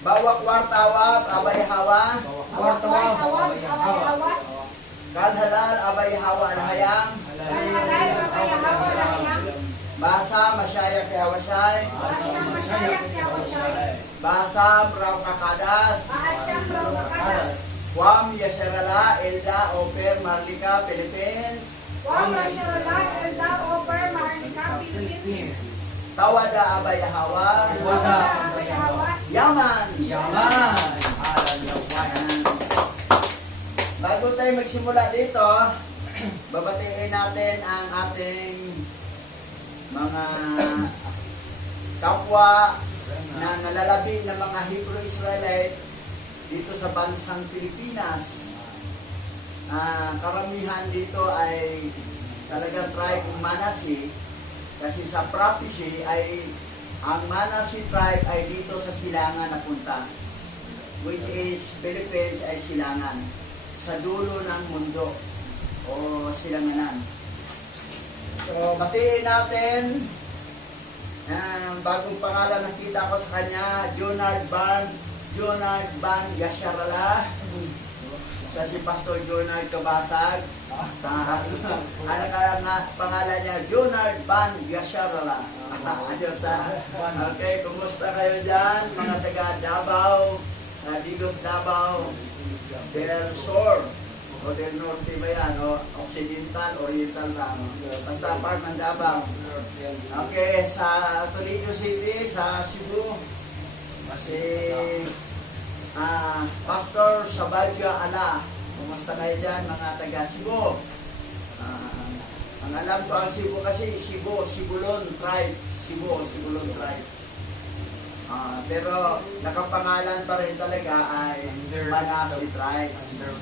Bawa kwartawat, abay hawa. Awat-awat, awat-awat. Kalhalal, abay hawa alhayang. Halal, awat-awat, lahayang. Basa, masyayak yawasyay. Asyam masyayak yawasyay. Basa, braw kakadas. Asyam rawakadas. Wam Yasharala, Elda, Oper, Marlica, Philippines. Wam Rasharala, Elda, Oper, Maharlika, Philippines. Tawada, abay hawa. Wada, abayawat. Yaman. Yaman. Ayan. Bago tayo magsimula dito, babatiin natin ang ating mga kapwa na nalalabi ng mga Hebrew Israelite dito sa bansang Pilipinas. Karamihan dito ay talagang tribe ng Manasi, kasi sa prophecy ay ang Manasi tribe ay dito sa silangan napunta, which is Philippines ay silangan sa dulo ng mundo o silanganan. So batiin natin ang bagong pangalan nakita ko sa kanya, Jonard Ban Yasharala. Sa si Pastor Jonard Kabasag. Ano ka pangalan niya? Jonard Ban Yasharala. Adios ha. Okay, kumusta kayo dyan? Mga taga Davao, Digos Davao, Del Sur, o Del Norte ba yan? O Occidental, Oriental lang. Basta part ng Davao. Okay, sa Toledo City, sa Cebu, si Pastor Sabadja Ala. Kumusta kayo dyan mga taga Cebu? Ang alam ko ang Cebu kasi Sibulon tribe. Sibulon tribe. Pero nakapangalan pa rin talaga ay Manasi tribe.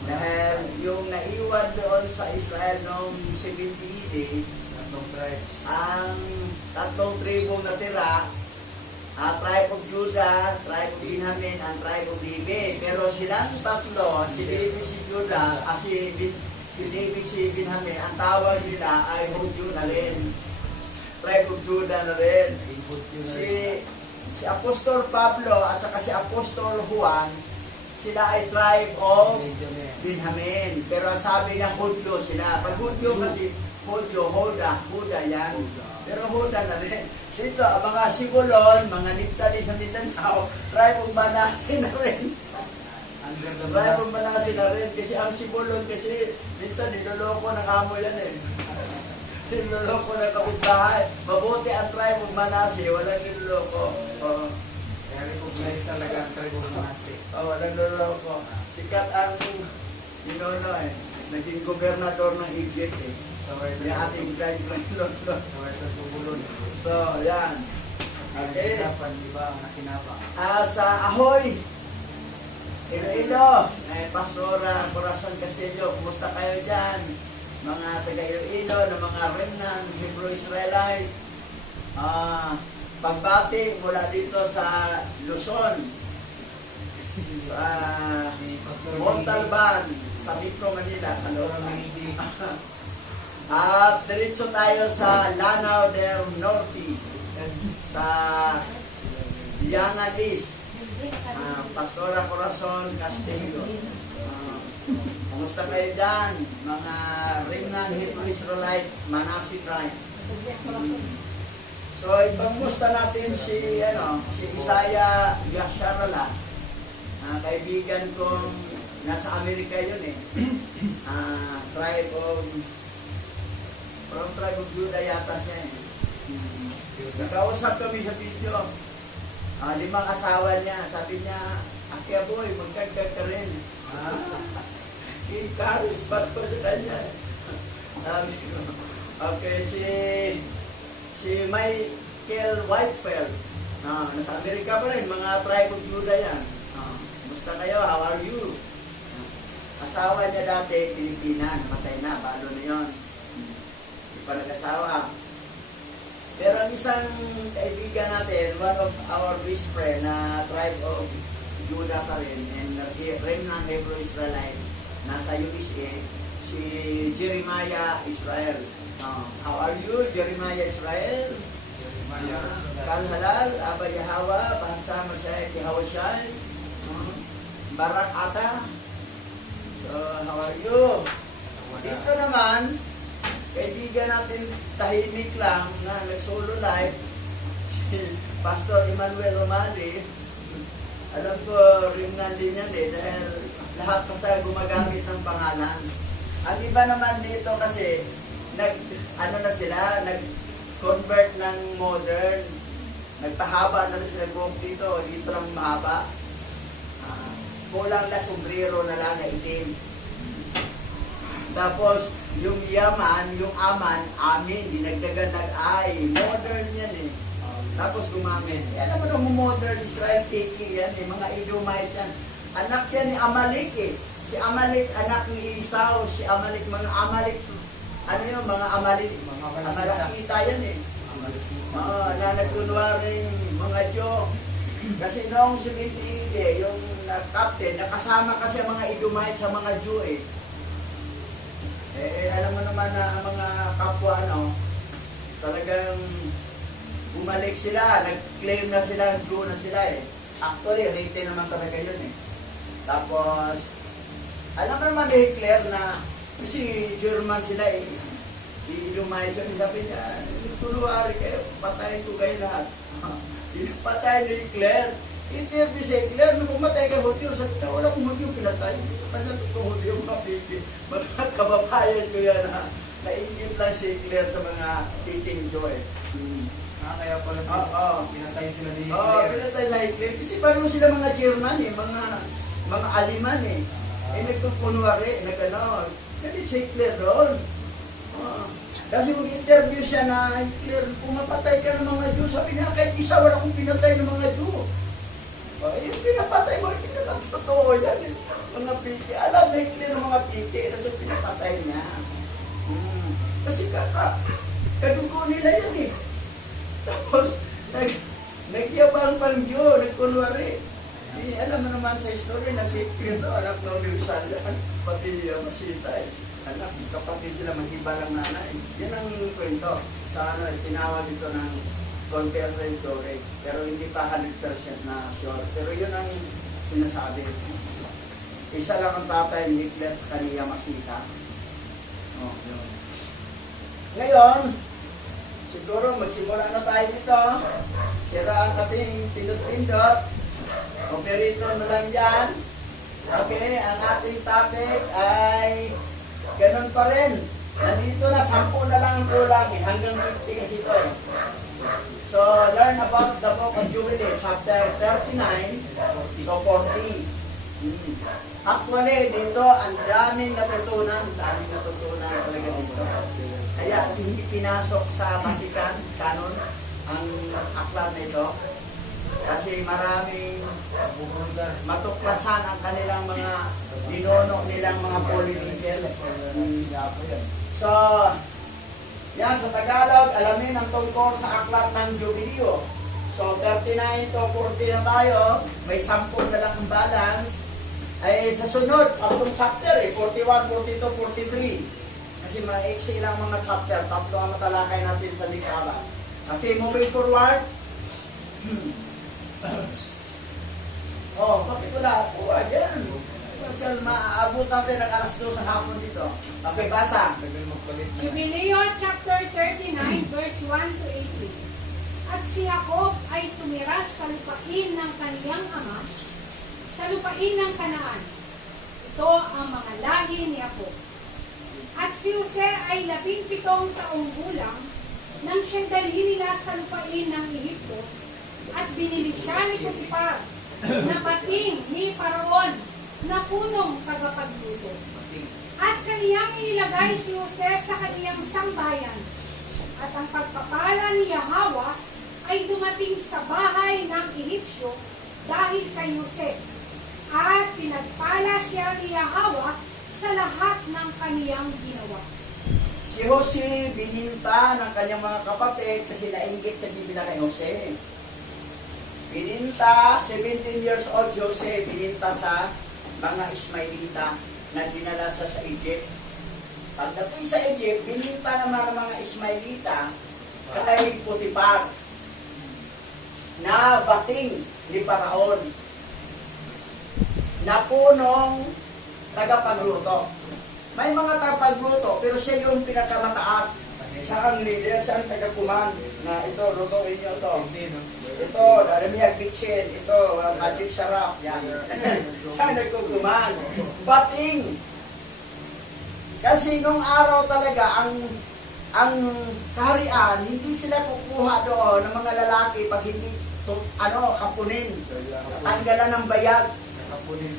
Dahil yung naiwan doon sa Israel noong 70 ang tatlong tribong natira, tribe of Judah, tribe of Benjamin, and tribe of Levi. Pero silang tatlo, si Levi, si Judah, si Levi, si Benjamin, ang tawag nila ay Hudyo na rin. Tribe of Judah na rin. Si Apostol Pablo at saka si Apostol Juan, sila ay tribe of Benjamin. Pero ang sabi niya, Hudyo sila. Pag Hudyo kasi, Hudyo, Huda yan. Pero Huda na rin. Dito, ang mga Sibulon, mga Niftali sa Mindanao, tribe of Manasi na rin. Tribe of Manasi na rin. Kasi ang Sibulon, kasi minsan niloloko ng amo yan eh. Niloloko ng kapitbahay. Mabuti ang tribe of Manasi, walang niloloko. Kaya recognize talaga ang tribe of Manasi. Walang niloloko. Sikat ang Ninono eh. Naging gobernador ng Egypt eh. Yung ating great-grandlord. So, yan. Okay. Sa Ahoy, Iloilo, Pastora Corazon Castillo, kumusta kayo dyan? Mga taga Iloilo, na mga remnant, Hebrew Israelite. Pagbati mula dito sa Luzon, Montalban, sa Metro Manila. At diretso tayo sa Lanao del Norte, sa Liangan East, Pastora Corazon Castillo. Kumusta kayo dyan? Mga remnant Hebrew Israelite, Manasi tribe. So, ipamusta natin si Isaiah Yasharala. Kaibigan kong nasa Amerika yun eh. Tribe of Judah yata siya eh. Nakausap kami sa video. 5 asawa niya. Sabi niya, Akya boy, magkagdag ka rin. Encourage pa ko sa kanya. Okay, si Michael Whitefeld. Nasa Amerika pa rin, mga tribe of Judah yan. Kumusta kayo? How are you? Asawa niya dati, Pilipinan. Matay na, balo na yun. Hindi pa nag-asawa. Pero ang isang kaibigan natin, one of our best friend na tribe of Judah pa rin, and remnant Hebrew Israelite, nasa USA, si Jeremiah Israel. How are you, Jeremiah Israel? Kal halal, Aba Yahawa, Bahasa Masaya Kihawashay, Barak Ata. So, how are you? Dito naman, kaibigan natin tahimik lang na nag-solo live, si Pastor Emmanuel Romali. Alam ko rin nandun yan dahil lahat basta gumagamit ng pangalan. Ang iba naman dito kasi, nag-convert ng modern. Nagpahaba na sila buhok dito lang mahaba. Kulang na sombrero na lang na itim. Tapos, yung yaman, yung aman, amin, dinagdagan ay, modern yan eh. Tapos gumamit. Alam mo na modern Israel Piki yan eh, mga Edomite yan. Anak yan ni Amalek eh. Si Amalek, anak ni Esau, si Amalek, mga Amalek, ano yun, mga Amalek, Amalekita yan eh. Na nagkunwaring mga Diyo. Kasi noong 70 yung captain, nakasama kasi ang mga Edomite sa mga Jew eh. Alam mo naman na ang mga kapwa, talagang bumalik sila, nag-claim na sila, Jew na sila eh. Actually, rate naman talaga yun eh. Tapos, alam mo naman i-declare na, kasi German sila eh, i-Edomite siya, sabi niya, tuluari kayo, patayin ko kayo lahat. Pinapatay ni Claire. Interview si Claire, nung pumatay kay Hudyo, sabi na wala kong Hudyo pinatay. Kanya totoo Hudyo, mga kababayan ko yan ha. Naingit lang si Claire sa mga dating joy. Kaya pala pinatay sila ni Oo, pinatay na Claire. Kasi pareho sila mga German eh, mga Aliman eh. Nagtupunwari, kasi si Claire doon. Kasi kung interview siya na, Claire, pumapatay ka ng mga Jew, sabi niya, kahit isa wala akong pinatay ng mga Jew. Yung pinapatay mo, hindi na lang totoo yan. Mga piki, alam na Claire ng mga piki, kasi pinapatay niya. Kasi kadugo nila yan eh. Tapos, nagyabang pang Jew, nagkunwari. Alam mo naman sa history na si Claire, anak ng Rizal yan, pati masitay. Anak, kapatid sila, mag-iba lang nanay. Yan ang kwento. Sa tinawag dito ng confirmatory. Pero hindi pa 100% na sure. Pero yun ang sinasabi. Isa lang ang tatay, Hitler sa kaniya Masita. Yun. Ngayon, siguro magsimula na tayo dito. Sira ang ating pindot-pindot. Operator na lang dyan. Okay, ang ating topic ay ganun pa rin. Nandito na, 10 na lang ang kulang eh. Hanggang 50 kasi ito eh. So, learn about the book of Jubilee, chapter 39 to 40. Actually, dito, ang daming natutunan talaga dito. Kaya, hindi pinasok sa Vatican canon ang aklat nito. Kasi maraming matuklasan ang kanilang mga dinono nilang mga Polynesian. So, yan sa Tagalog, alamin ang tungkol sa aklat ng Jubileo. So, 39 to 40 na tayo, may 10 na lang ang balance. Ay sa sunod, tatlong chapter 41, 42, 43. Kasi maiksi lang mga chapter, tatlo ang matalakay natin sa Likaba. Okay, moving forward. Bakit wala ako? Ayan. Maabot natin ang alas 2 sa hapon dito. Okay, basa. Jubileo chapter 39 verse 1 to 18. At si Jacob ay tumira sa lupain ng kaniyang ama, sa lupain ng Kanaan. Ito ang mga lahi ni Jacob. At si Jose ay 17 taong gulang nang siyang dalhin nila sa lupain ng Ehipto at binili siya ni Potiphar na pating ni Paraon na punong tagapagluto. At kaniyang inilagay si Jose sa kaniyang sambayan. At ang pagpapala ni Yahweh ay dumating sa bahay ng Ehipsyo dahil kay Jose. At pinagpala siya ni Yahweh sa lahat ng kaniyang ginawa. Si Jose bininta ng kanyang mga kapatid kasi nainggit kasi sila kay Jose. Bininta, 17 years old si Jose, bininta sa mga Ismailita na dinala sa Egypt. Pagdating sa Egypt, bininta naman ng mga Ismailita kay Potiphar. na bating ni Paraon na punong tagapagluto. May mga tagapagluto, pero siya yung pinakamataas. Siya ang leader, siya ang tagakuman na ito, lutuin nyo ito. Hindi, no? Ito, Daramiag Bitchin, ito, Magic Sarap, yan. Siya nagkukuman. Bating. Kasi nung araw talaga, ang kaharian, hindi sila kukuha doon ng mga lalaki pag hindi kapunin, tanggalan ng bayag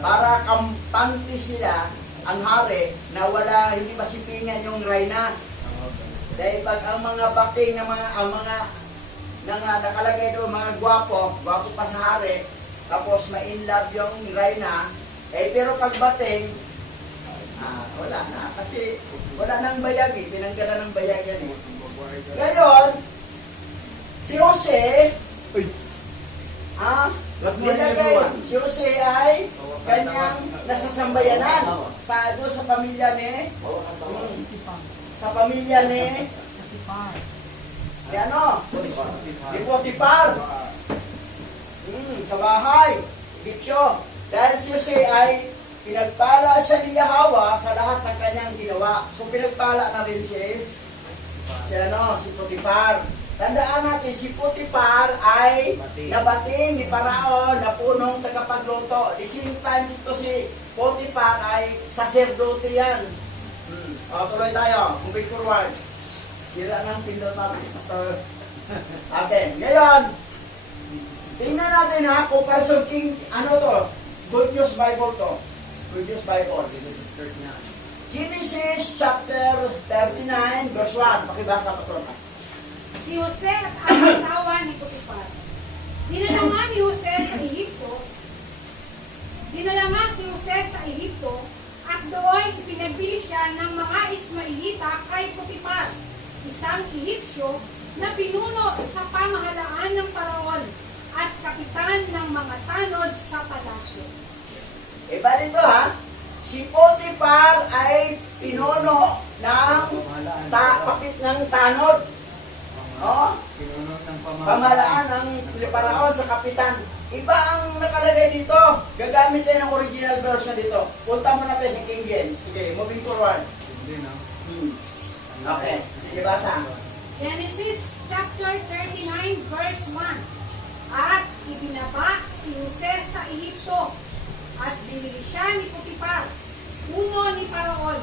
para kampante sila ang hari na wala, hindi masipingan yung reyna. Dahil pag ang mga bating ng mga nakalagay doon, mga gwapo pa sa hari, tapos ma-in love yung reyna, pero pag bating, wala na, kasi wala nang bayag tinanggalan ng bayag yan eh. Ngayon, si Jose, nilagay, si Jose ay kanyang nasasambayanan doon sa pamilya ni ni Potifar. Sa bahay, Gipsyo. Dahil si Jose ay pinagpala siya ni Yahawa sa lahat ng kanyang ginawa. So pinagpala na rin si Potifar. Tandaan natin, si Potifar ay nabating ni Paraon na punong tagapagluto. The same time dito si Potifar ay sacerdote yan. Tuloy tayo. Moving forward. Sira ng pindot natin. Okay. Ngayon, tingnan natin comparison King, Good News Bible to. Good News Bible. Genesis chapter 39 verse 1. Pakibasa pa sa Si Jose at ang asawa ni Potifar. Dinala nga si Jose sa Ehipto at doon ipinagbili siya ng mga Ismailita kay Potifar, isang Ehipsyo na pinuno sa pamahalaan ng Paraon at kapitan ng mga tanod sa palasyo. Iba dito si Potifar ay pinuno ng tanod. Pamahalaan ng Paraon sa kapitan. Iba ang nakalagay dito. Gagamit tayo ng original version dito. Punta muna tayo sa King James. Okay, moving forward. Okay, sige basa. Genesis chapter 39 verse 1. At ibinaba si Jose sa Ehipto at binili siya ni Potifar, uno ni Paraon,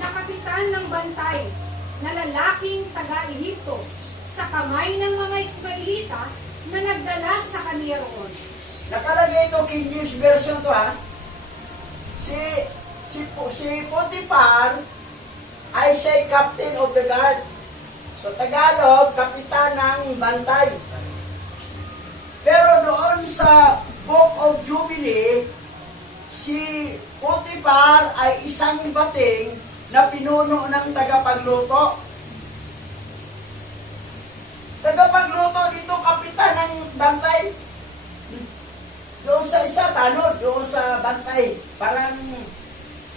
na kapitan ng bantay, na lalaking taga-Ehipto, sa kamay ng mga Ismailita na nagdala sa kaniya roon. Nakalagay ito King James version to Si Potifar ay siya'y captain of the guard. Sa Tagalog, kapitan ng bantay. Pero doon sa Book of Jubilee, si Potifar ay isang bating na pinuno ng tagapagluto. Tagapagluto dito, kapitan ng bantay. Doon sa isa, tanod. Doon sa bantay. Parang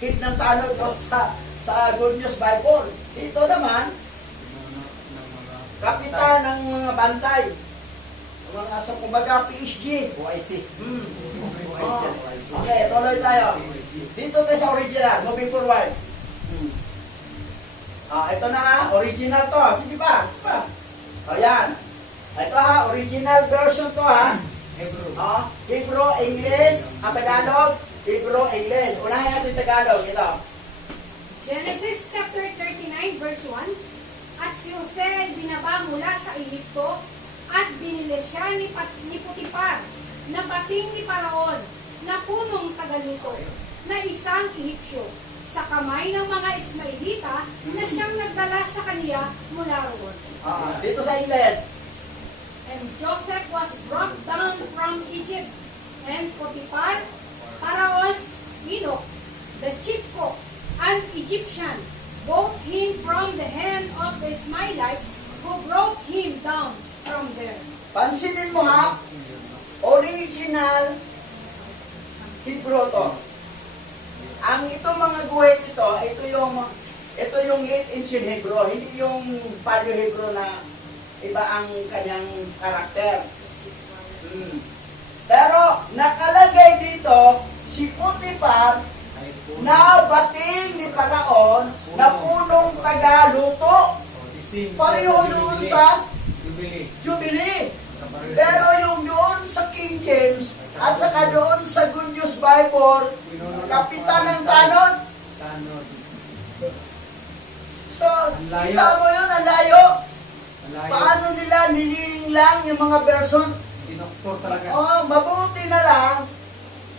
hit ng tanod doon sa Good News Bible. Dito naman, kapitan ng mga bantay. Mga sa kumbaga PSG. OIC. Okay, tuloy tayo. Dito tayo sa original. Moving forward. Ito na original to. Sige pa. Ayan. Ito original version to Hebrew, English, Tagalog, Hebrew, English. Unahin natin Tagalog. Ito. Genesis chapter 39 verse 1. At si Jose ay binaba mula sa Ehipto at binili siya ni Potifar na bating ni Paraon na punong tagaluto na isang Ehipsyo sa kamay ng mga Ismailita na siyang nagdala sa kaniya mula roon. Dito sa English. And Joseph was brought down from Egypt, and Potifar, Paraon's eunuch, the chief cook, an Egyptian, bought him from the hand of the Ismailites who brought him down from there. Pansinin mo original Hebrew to. Ang itong mga guhit ito yung late ancient Hebrew, hindi yung Paleo Hebrew na iba ang kanyang karakter. Pero nakalagay dito, si Potiphar Ay po. na bating ni Paraon na punong tagaluto. Pareho doon sa Jubilee. Jubilee. Kapareho Pero sila. yung doon sa King James at saka doon sa Good News Bible, kapitan ng tanod. Tanod. So, Ang layo. kita mo yun, ang layo. Ang layo. Paano nila nililing lang yung mga version? Dinoktor talaga. Oh, mabuti na lang,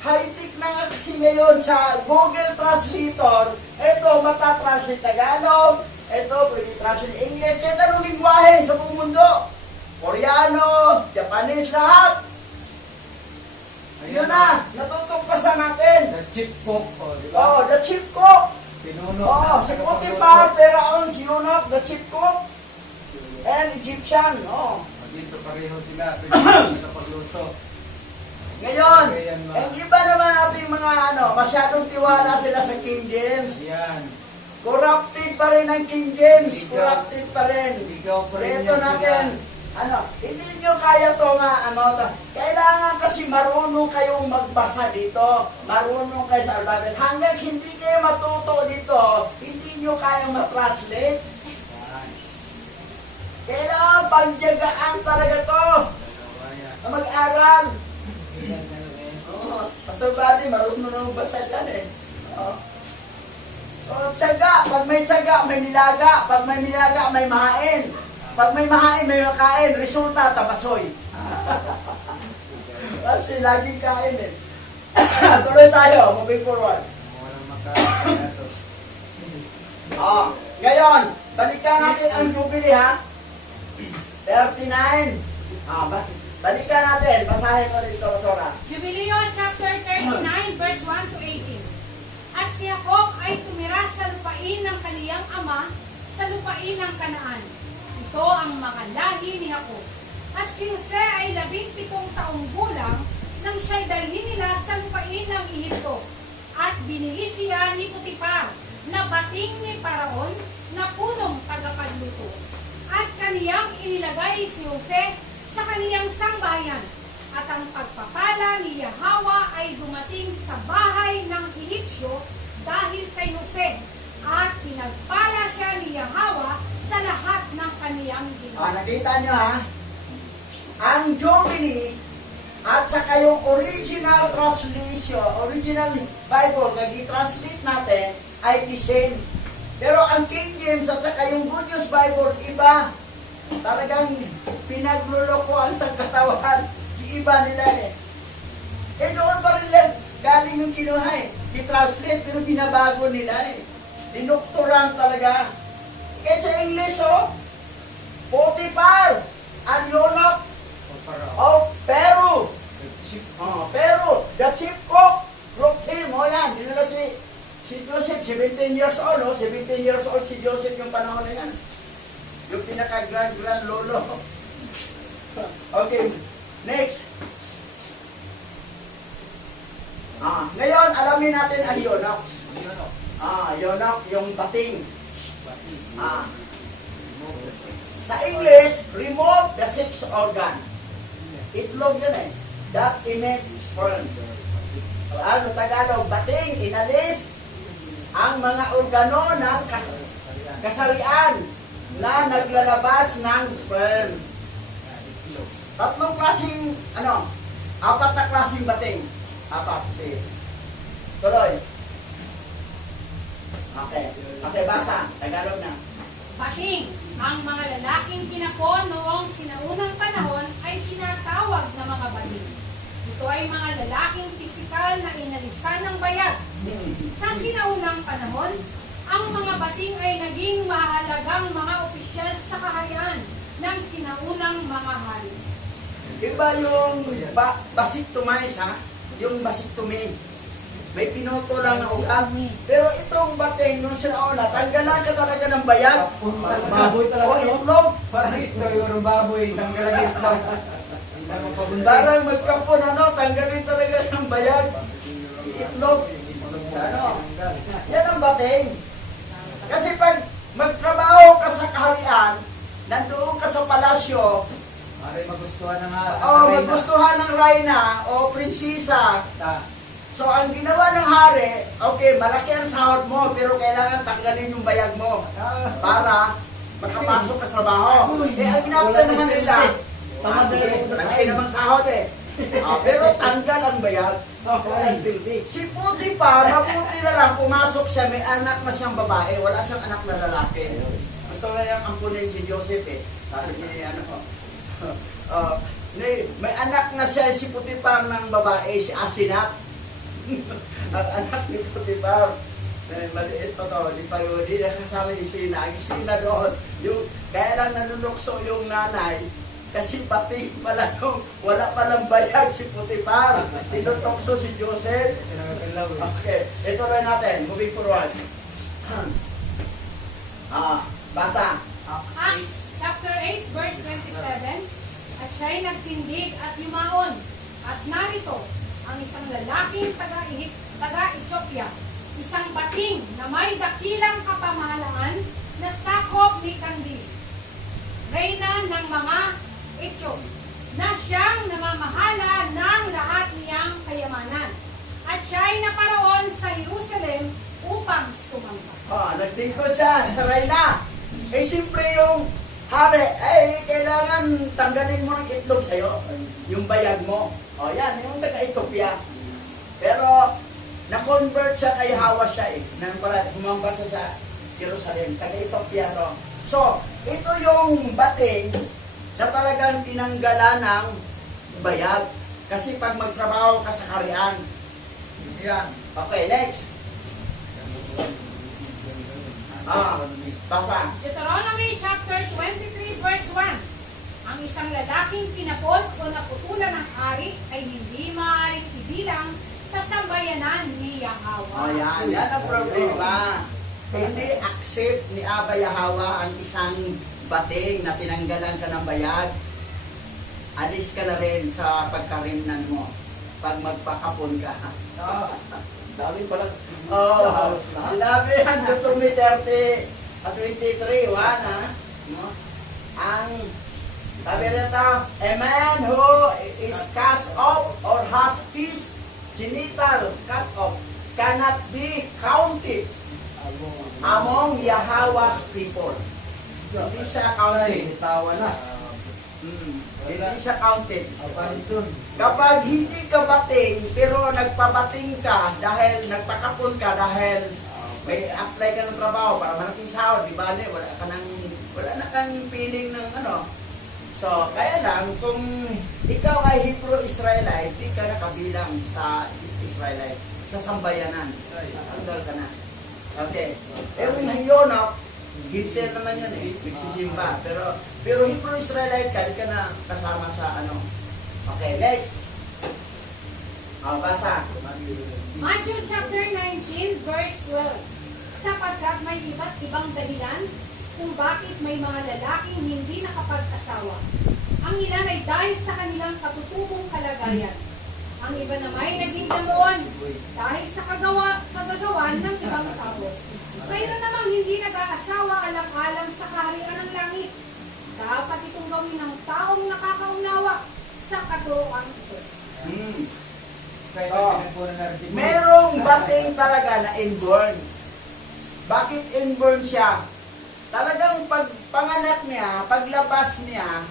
high-tech na nga kasi ngayon sa Google Translator, ito, matatranslate Tagalog, ito, pwede translate English, kahit anong lingwahe sa buong mundo. Koreano, Japanese, lahat. Yun na, natutugpasan natin. The chip cook. Oh, di ba? Oh, the chief cook. Pinuno. Oh, si Potiphar, Pharaoh, si Unok, the chief cook, and Egyptian. Oh. Dito pareho sila. Pinuno sa pagluto. Ngayon, Ayan, ma. ang iba naman nating mga masyadong tiwala sila sa King James. Yan. Corrupted pa rin ang King James. Corrupted pa rin. Ligaw pa rin Ito yan natin, sila. hindi nyo kaya to kailangan kasi marunong kayong magbasa dito. Marunong kayo sa alphabet. Hanggang hindi kayo matuto dito, hindi nyo kayang matranslate. Yan. Kailangan pangjagaan talaga to. Dalawa yan. Na mag-aral. Yan, yan. Oh, Pastor Buddy, marunong basa yan eh. Oh. So, tiyaga. Pag may tiyaga, may nilaga. Pag may nilaga, may mahain. Pag may mahain, may makain. Resulta, tabatsoy. Kasi laging kain eh. Tuloy tayo, moving forward. Walang makakaya to. Oh, ngayon, balikan natin ang Jubilee ha. 39. Balikan natin. Basahin ko dito, Sora. Jubileo chapter 39 verse 1 to 18. At si Jacob ay tumira sa lupain ng kaniyang ama, sa lupain ng Kanaan. Ito ang mga lahi ni Jacob. At si Jose ay 17 taong gulang nang siya'y dalhin nila sa lupain ng Ehipto. At binili siya ni Potiphar na bating ni Paraon na punong tagapagluto. At kaniyang inilagay si Jose sa kaniyang sangbahayan. At ang pagpapala ni Yahweh ay dumating sa bahay ng Ehipsyo dahil kay Jose. At pinagpala siya ni Yahweh sa lahat ng kaniyang ginawa. Nakita nyo ha? Ang Jubilee at saka yung original translation, original Bible na i-translate natin ay the same. Pero ang King James at saka yung Good News Bible, iba. Talagang pinagluloko ang sangkatawan. Iba nila eh. Doon pa rin lang galing yung kinuha eh. I-translate pero binabago nila eh. Dinukturan talaga. Kaya sa English Potiphar and Unok O para. of Peru. The chip. Peru, the chief cook, group team, yan. Dinala si Joseph, 17 years old, 17 years old si Joseph yung panahon na yan. Yung pinaka-grand lolo. Okay, next. Ngayon, alamin natin ang Yonok. Yun o. Yonok, yung bating. Bati. Remove the six. Sa English, remove the sixth organ. Itlog yun eh. That emit sperm. Tagalog, bating, inalis ang mga organo ng kasarian na naglalabas ng sperm. Tatlong klaseng, apat na klaseng bating. Apat, sige. Tuloy. Okay, basa. Tagalog na. Bating, ang mga lalaking kinapon noong sinaunang panahon ay tinatawag na mga bating. Ito ay mga lalaking pisikal na inalisan ng bayag. Sa sinaunang panahon, ang mga bating ay naging mahalagang mga opisyal sa kaharian ng sinaunang mga hari. Iba yung basiktumis ha? Yung basiktumin. May pinuto lang na ugat. Pero itong bating, nung sinauna, tanggalan ka talaga ng bayag. Baboy talaga, O no? itlog. Parang ito yung baboy. Tanggalan itlog. Parang magkapon, tanggalin talaga ng bayag. Itlog. Yan ang bating. Kasi pag magtrabaho ka sa kaharian, nandoon ka sa palasyo, Para magustuhan ng reyna. Magustuhan ng reyna o prinsesa. So, ang ginawa ng hari, okay, malaki ang sahod mo, pero kailangan tanggalin yung bayag mo para makapasok ka sa trabaho. Ang ginagawa naman nila, malaki namang sahod pero tanggal ang bayag. Si Potiphar, mabuti na lang, pumasok siya, may anak na siyang babae, wala siyang anak na lalaki. Gusto na yung ampunin si Joseph Sabi niya, may anak na siya, si Potiphar ng babae, si Asenat. Ang anak ni Potiphar, maliit pa to, di na kasama ni Sina. Ang Sina doon, kaya lang nanunukso yung nanay, kasi pati pala wala palang bayag si Potiphar. Tinutokso si Joseph. Okay, ito rin natin, moving forward. Basa. Acts chapter 8 verse 27. At siya'y nagtindig at yumaon. At narito, ang isang lalaking taga-Ethiopia, isang bating na may dakilang kapamahalaan na sakop ni Candace, reyna ng mga Ethiop, na siyang namamahala ng lahat niyang kayamanan. At siya'y naparoon sa Jerusalem upang sumamba. Nagtingkod siya sa reyna. Siyempre yung hari, kailangan tanggalin mo ng itlog sa'yo, yung bayag mo. Yan, yung taga-Ethiopia. Pero, na-convert siya kay Hawa siya nang humamba siya sa Jerusalem, taga-Ethiopia to. So, ito yung bating na talagang tinanggalan ng bayag. Kasi pag magtrabaho ka sa karian. Yan. Okay, next. Basa. Deuteronomy chapter 23 verse 1. Ang isang lalaking kinapot o naputulan ng ari ay hindi maaaring ibilang sa sambayanan ni Yahweh. Yan ang problema. Hindi accept ni Abba Yahweh ang isang bating na tinanggalan ka ng bayag. Alis ka na rin sa pagkarimnan mo pag magpakapon ka. Dami pala. Sinabi yan, Deuteronomy 30 at 23, ang sabi rito, a man who is cast off or has his genital cut off cannot be counted among Yahweh's people. Hindi siya counted. Hindi siya counted. Kapag hindi ka bating, pero nagpabating ka dahil nagpakapon ka dahil may apply ka ng trabaho para malaking sahod, di ba? Wala na kang feeling ng So, kaya lang, kung ikaw ay Hebrew-Israelite, di ka nakabilang sa Israelite, sa sambayanan. Tanggal ka na. Okay. Yung Hiyonok, Hinter naman yun nagsisimba. Pero Hebrew-Israelite ka, di ka na kasama sa Okay, next. Basa. Matthew chapter 19 verse 12. Sapagkat may iba't ibang dahilan kung bakit may mga lalaking hindi nakapag-asawa. Ang ilan ay dahil sa kanilang katutubong kalagayan. Ang iba naman ay naging damuhan dahil sa kagagawan ng ibang tao. Mayroon namang hindi nag-aasawa alang-alang sa kaharian ng langit. Dapat itong gawin ng taong nakakaunawa sa katuroan ito. Merong bating talaga na inborn. Bakit inborn siya? Talagang pagpanganak niya, paglabas niya,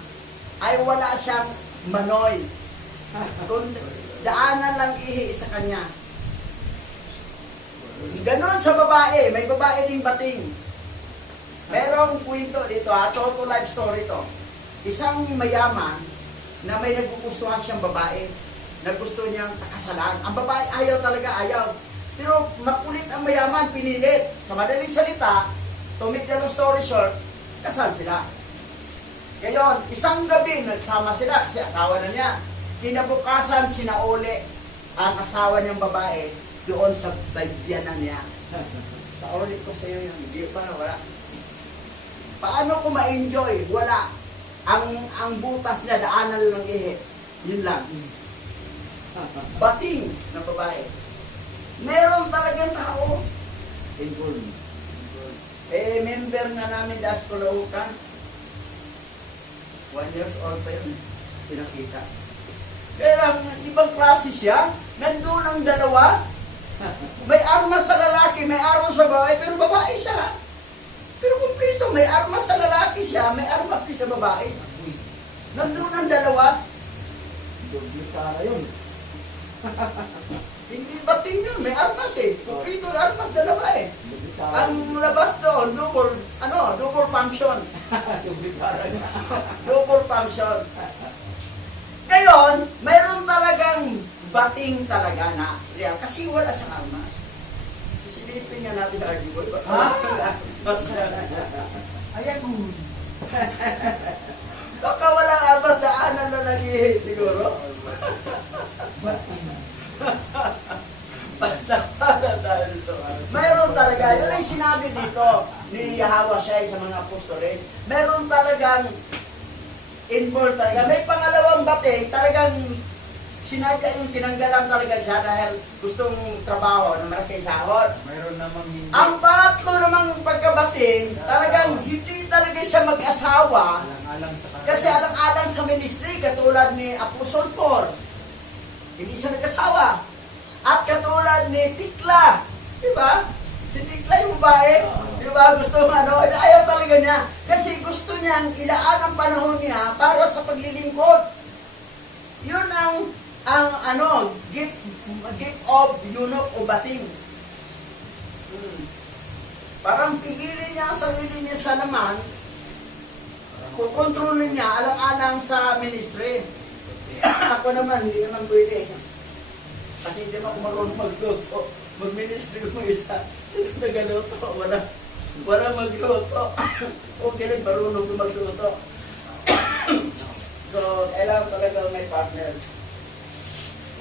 ay wala siyang manoy. Kung daanan lang ihi sa kanya. Ganon sa babae, may babae ding bating. Merong kwento dito, total life story to. Isang mayaman na may naggugustuhan siyang babae, gusto niyang pakasalan. Ang babae ayaw talaga, ayaw. Pero makulit ang mayaman, pinilit. Sa madaling salita, to make the long story short, kasal sila. Ngayon, isang gabi, nagsama sila kasi asawa na niya. Kinabukasan, sinauli ang asawa niyang babae doon sa baybyanan niya. Paulit ko sa iyo yung hindi pa, wala. Paano ko ma-enjoy? Wala. Ang butas niya, daanan lang ihi. Yun lang. Bating na babae. Meron talagang tao. Involved. Member nga namin sa Ascolaucan. 1 years old pa yun. pinakita. Kaya lang, ibang klase siya, nandun ang dalawa, may armas sa lalaki, may armas sa babae, pero babae siya. Pero kumpleto, may armas sa lalaki siya, may armas din sa babae. Nandun ang dalawa, Doble para yun. hindi bating yun, may armas eh. Kumpleto armas dalawa eh. Doble para. Ang labas doon, double function. Doble para yun. Double function. Ngayon, mayroon talagang bating talaga na real. Kasi wala siyang armas. Silipin nga natin sa article. Ayan mo. Baka walang armas, daanan na nag-ihi siguro. Mayroon talaga, yun ay sinabi dito ni Yahweh siya sa mga apostoles. Mayroon talagang involved talaga. May pangalawang bate, talagang sinadya yung tinanggalan talaga siya dahil gustong trabaho na malaki sahod. Mayroon namang hindi. Ang pangatlo namang pagkabating, talagang hindi talaga siya mag-asawa Alang-alang sa kanila. kasi alang-alang sa ministry katulad ni Apostol Paul. Hindi siya nag-asawa. At katulad ni Tikla, di ba? Si Tikla yung babae, di ba? Gusto ayaw talaga niya. Kasi gusto niyang ilaan ang panahon niya para sa paglilingkod. Yun ang gift of eunuch o bating. Parang pigilin niya ang sarili niya sa laman, kukontrolin niya alang-alang sa ministry. Ako naman, hindi naman pwede. Kasi hindi naman ako marunong magluto. Mag-ministry mo isa. Sino nagaluto? Wala magluto. Okay lang, marunong ko magluto. So, kailangan talaga may partner.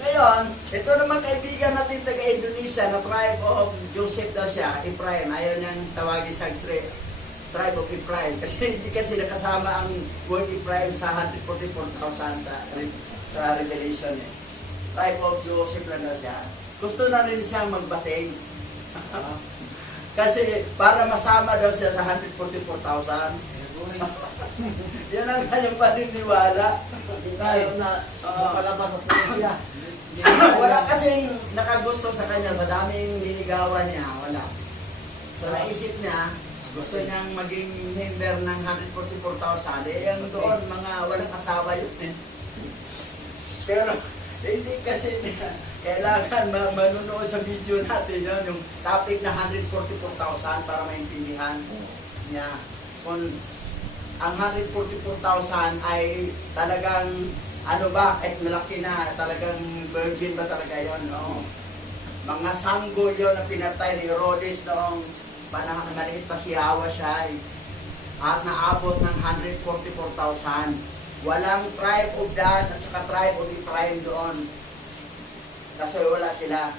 Ngayon, ito naman kaibigan natin taga-Indonesia na tribe of Joseph daw siya, Ephraim. Ayaw niyang tawagin sa tribe of Ephraim. Kasi hindi kasi nakasama ang word Ephraim sa 144,000 sa Revelation eh. Tribe of Joseph lang daw siya. Gusto na rin siyang magbating. Kasi para masama daw siya sa 144,000. Yan ang kanyang paniniwala. Tayo na makalabas at siya. wala kasing nakagusto sa kanya, sa daming niligawan niya, wala. So naisip niya, gusto niyang maging member ng 144,000, yung doon, mga walang asawa yun eh. Pero hindi kasi kailangan manunood sa video natin yun, yung topic na 144,000 para maintindihan niya. Kung ang 144,000 ay talagang kahit malaki na, talagang virgin ba talaga yun, no? Mga sanggol yun na pinatay ni Herodes noong panahon na maliit pa si Hawa siya, at naabot ng 144,000. Walang tribe of Dan at saka tribe of Ephraim doon. Kasi wala sila.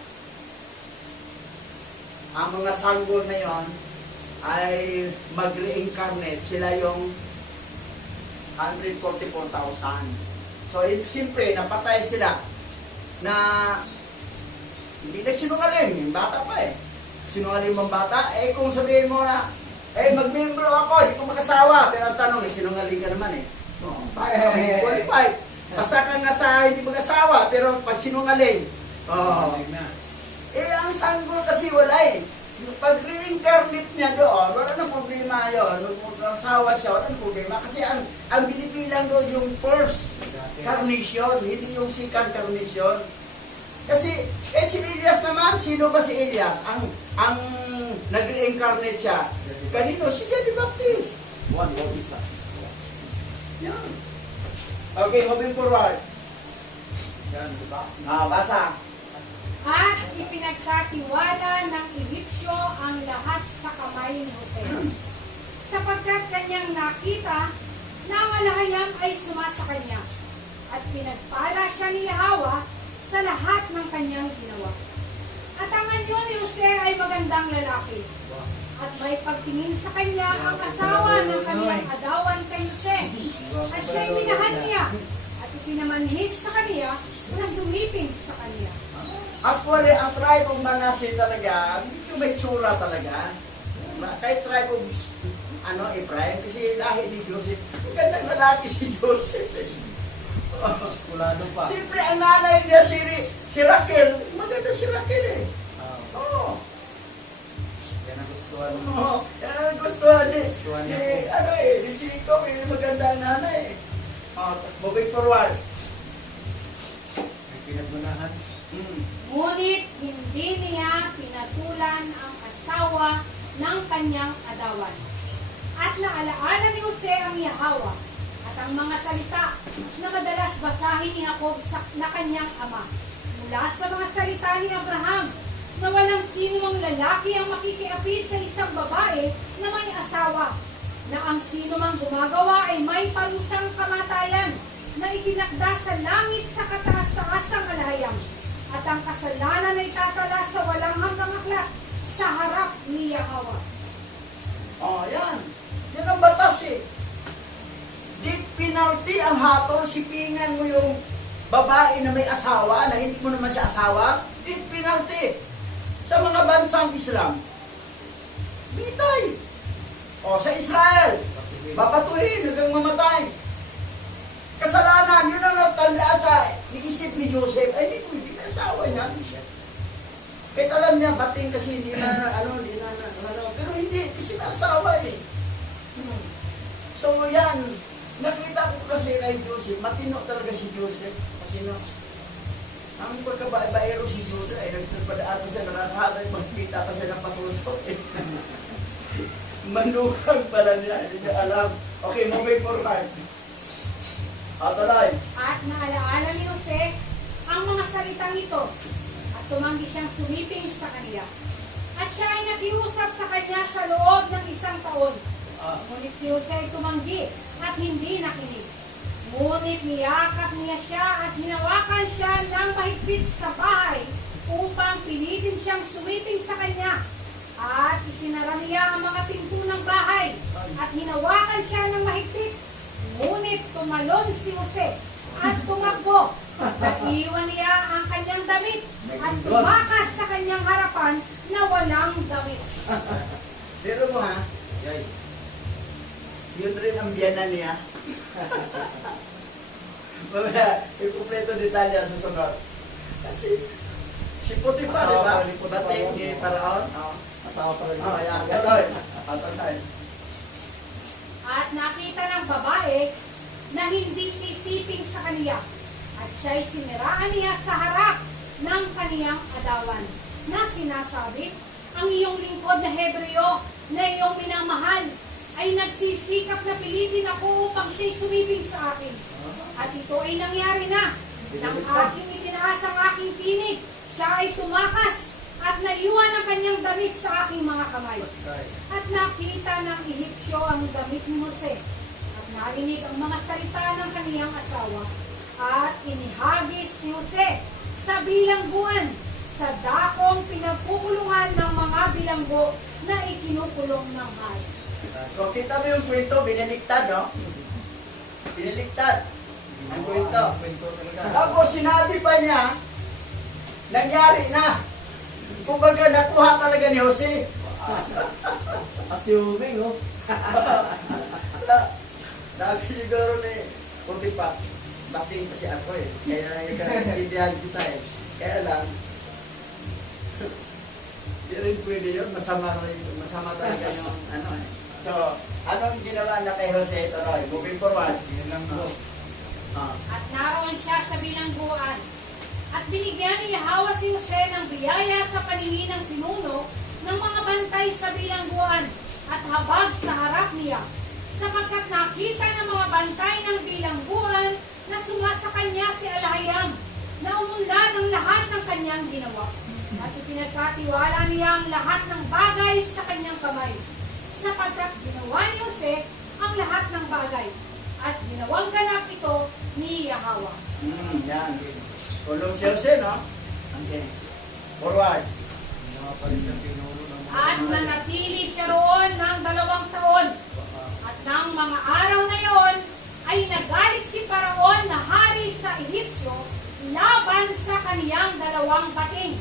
Ang mga sanggol na yon ay mag-reincarnate. Sila yung 144,000. So, siyempre, napatay sila na hindi nagsinungaling. Yung bata pa eh. Sinungaling mong bata. Eh, kung sabihin mo na, mag-membro ako, hindi ko makasawa. Pero ang tanong, nagsinungaling ka naman eh. Qualified. Basta ka nga sa hindi mag-asawa, pero pag sinungaling, ang sanggol kasi wala eh. Pag reincarnate niya doon, wala nang problema yun. Mag-asawa siya, wala nang problema. Kasi ang binibilang doon yung first carnation, hindi yung second carnation. Kasi, si Elias naman, sino ba si Elias? Ang nag-reincarnate siya. Kanino? Si John the Baptist. One Bautista. Yan. Okay, moving forward. Yan, diba? Basa. At ipinagkatiwala ng Egyptyo ang lahat sa kamay ni Jose. Sapagkat kanyang nakita na ang alahayam ay sumasa kanya. At pinagpala siya ni Yahweh sa lahat ng kanyang ginawa. At ang anyo ni Jose ay magandang lalaki. At may pagtingin sa kanya ang asawa ng kanyang agawan kay Jose. At siya'y minahan niya. At ipinamanhig sa kanya na sumiping sa kanya. Actually, ang tribe of Manasseh talaga, medyo may tsura talaga. Kahit tribe of Ephraim, kasi lahi ni Joseph. Ang gandang lalaki si Joseph. Kulado pa. Siyempre, ang nanay niya si Raquel, maganda si Raquel eh. Oo. Yan ang gustuhan mo. Oo. Yan ang gustuhan eh. Gustuhan niya Eh, ano eh, ni Chico, eh, maganda ang nanay eh. Moving forward. May pinagunahan. Ngunit hindi niya pinatulan ang asawa ng kanyang adawan. At naalaala ni Jose ang Yahawa at ang mga salita na madalas basahin ni Jacob na kanyang ama. Mula sa mga salita ni Abraham na walang sinumang lalaki ang makikiapid sa isang babae na may asawa, na ang sinumang gumagawa ay may parusang kamatayan na itinakda sa langit sa kataas-taasang alahayam, at ang kasalanan ay tatala sa walang hanggang aklat sa harap ni Yahawa. Yan. Yan ang batas eh. Death penalty ang hatol, sipingan mo yung babae na may asawa, na hindi mo naman siya asawa, death penalty. Sa mga bansang Islam, bitay. Sa Israel, papatuhin hanggang mamatay. Kasalanan, yun ang natanda sa iisip ni Joseph. Ay, hindi ko, hindi na asawa niya. Kahit alam niya, bating kasi hindi na, pero hindi, kasi naasawa eh. So, yan, nakita ko kasi kay Joseph, matino talaga si Joseph. Matino. Ang pagkabaero si Joseph, ay nagpadaan ko siya, nakakahatay, magkita pa siya ng patutok eh. Manukang pala niya, hindi niya alam. Okay, moving forward. Tuloy. At naalaala ni Jose ang mga salitang ito, at tumanggi siyang sumiping sa kanya. At siya ay nakiusap sa kanya sa loob ng 1 taon. Ngunit si Jose ay tumanggi at hindi nakinig. Ngunit niyakap niya siya at hinawakan siya ng mahigpit sa bahay upang pilitin siyang sumiping sa kanya. At isinara niya ang mga pinto ng bahay at hinawakan siya ng mahigpit. Ngunit tumalon si Jose at tumakbo. Naiwan niya ang kanyang damit at tumakas sa kanyang harapan na walang damit. Pero mo ha, Yay. yun rin ang biyanan niya. Mamaya, ikumpleto detalya sa sunod. Kasi, si Potiphar, di ba? Asawa ni Potiphar. Bating ni Paraon. Asawa pala niya. Yan, gano'n. Tuloy. At nakita ng babae na hindi sisiping sa kaniya. At siya'y siniraan niya sa harap ng kaniyang adawan na sinasabi, ang iyong lingkod na Hebreo na iyong minamahal ay nagsisikap na pilitin ako upang siya'y sumiping sa akin. At ito ay nangyari na. Nang aking itinaas ang aking tinig, siya ay tumakas at naiwan ang kanyang damit sa aking mga kamay. At nakita ng Ehipsyo ang damit ni Jose. At narinig ang mga salita ng kaniyang asawa. At inihagis si Jose sa bilangguan sa dakong pinagkukulungan ng mga bilanggo na ikinukulong ng hari. So, kita mo yung kwento, binaliktad, no? Binaliktad. Ang kwento. Kwento talaga. Tapos, sinabi pa niya, nangyari na. Kumbaga, nakuha talaga ni Jose. Assuming, oh. Sabi siguro ni Potiphar, bating kasi ako eh. Kaya nagkaintindihan kita eh. Kaya lang, di rin pwede yun. Masama talaga yung ano eh. So, anong ginawa na kay Jose Toroy? Moving forward. Yan lang na. At naroon siya sa bilangguan. At binigyan ni Yahawa si Jose ng biyaya sa paningin ng pinuno ng mga bantay sa bilangguan at habag sa harap niya, sapagkat nakita ng mga bantay ng bilangguan na sumasa kanya si Alhayam, na umunlad ng lahat ng kanyang ginawa. At ipinagkatiwala niya ang lahat ng bagay sa kanyang kamay, sapagkat ginawa ni Jose ang lahat ng bagay, at ginawang ganap ito ni Yahawa. Yan. Tulong si Jose, no? Okay. Forward. Nakapalit sa pinuno ng mga At nanatili siya roon ng 2 taon. At ng mga araw na yon ay nagalit si Paraon na hari sa Ehipsyo laban sa kaniyang 2 bating,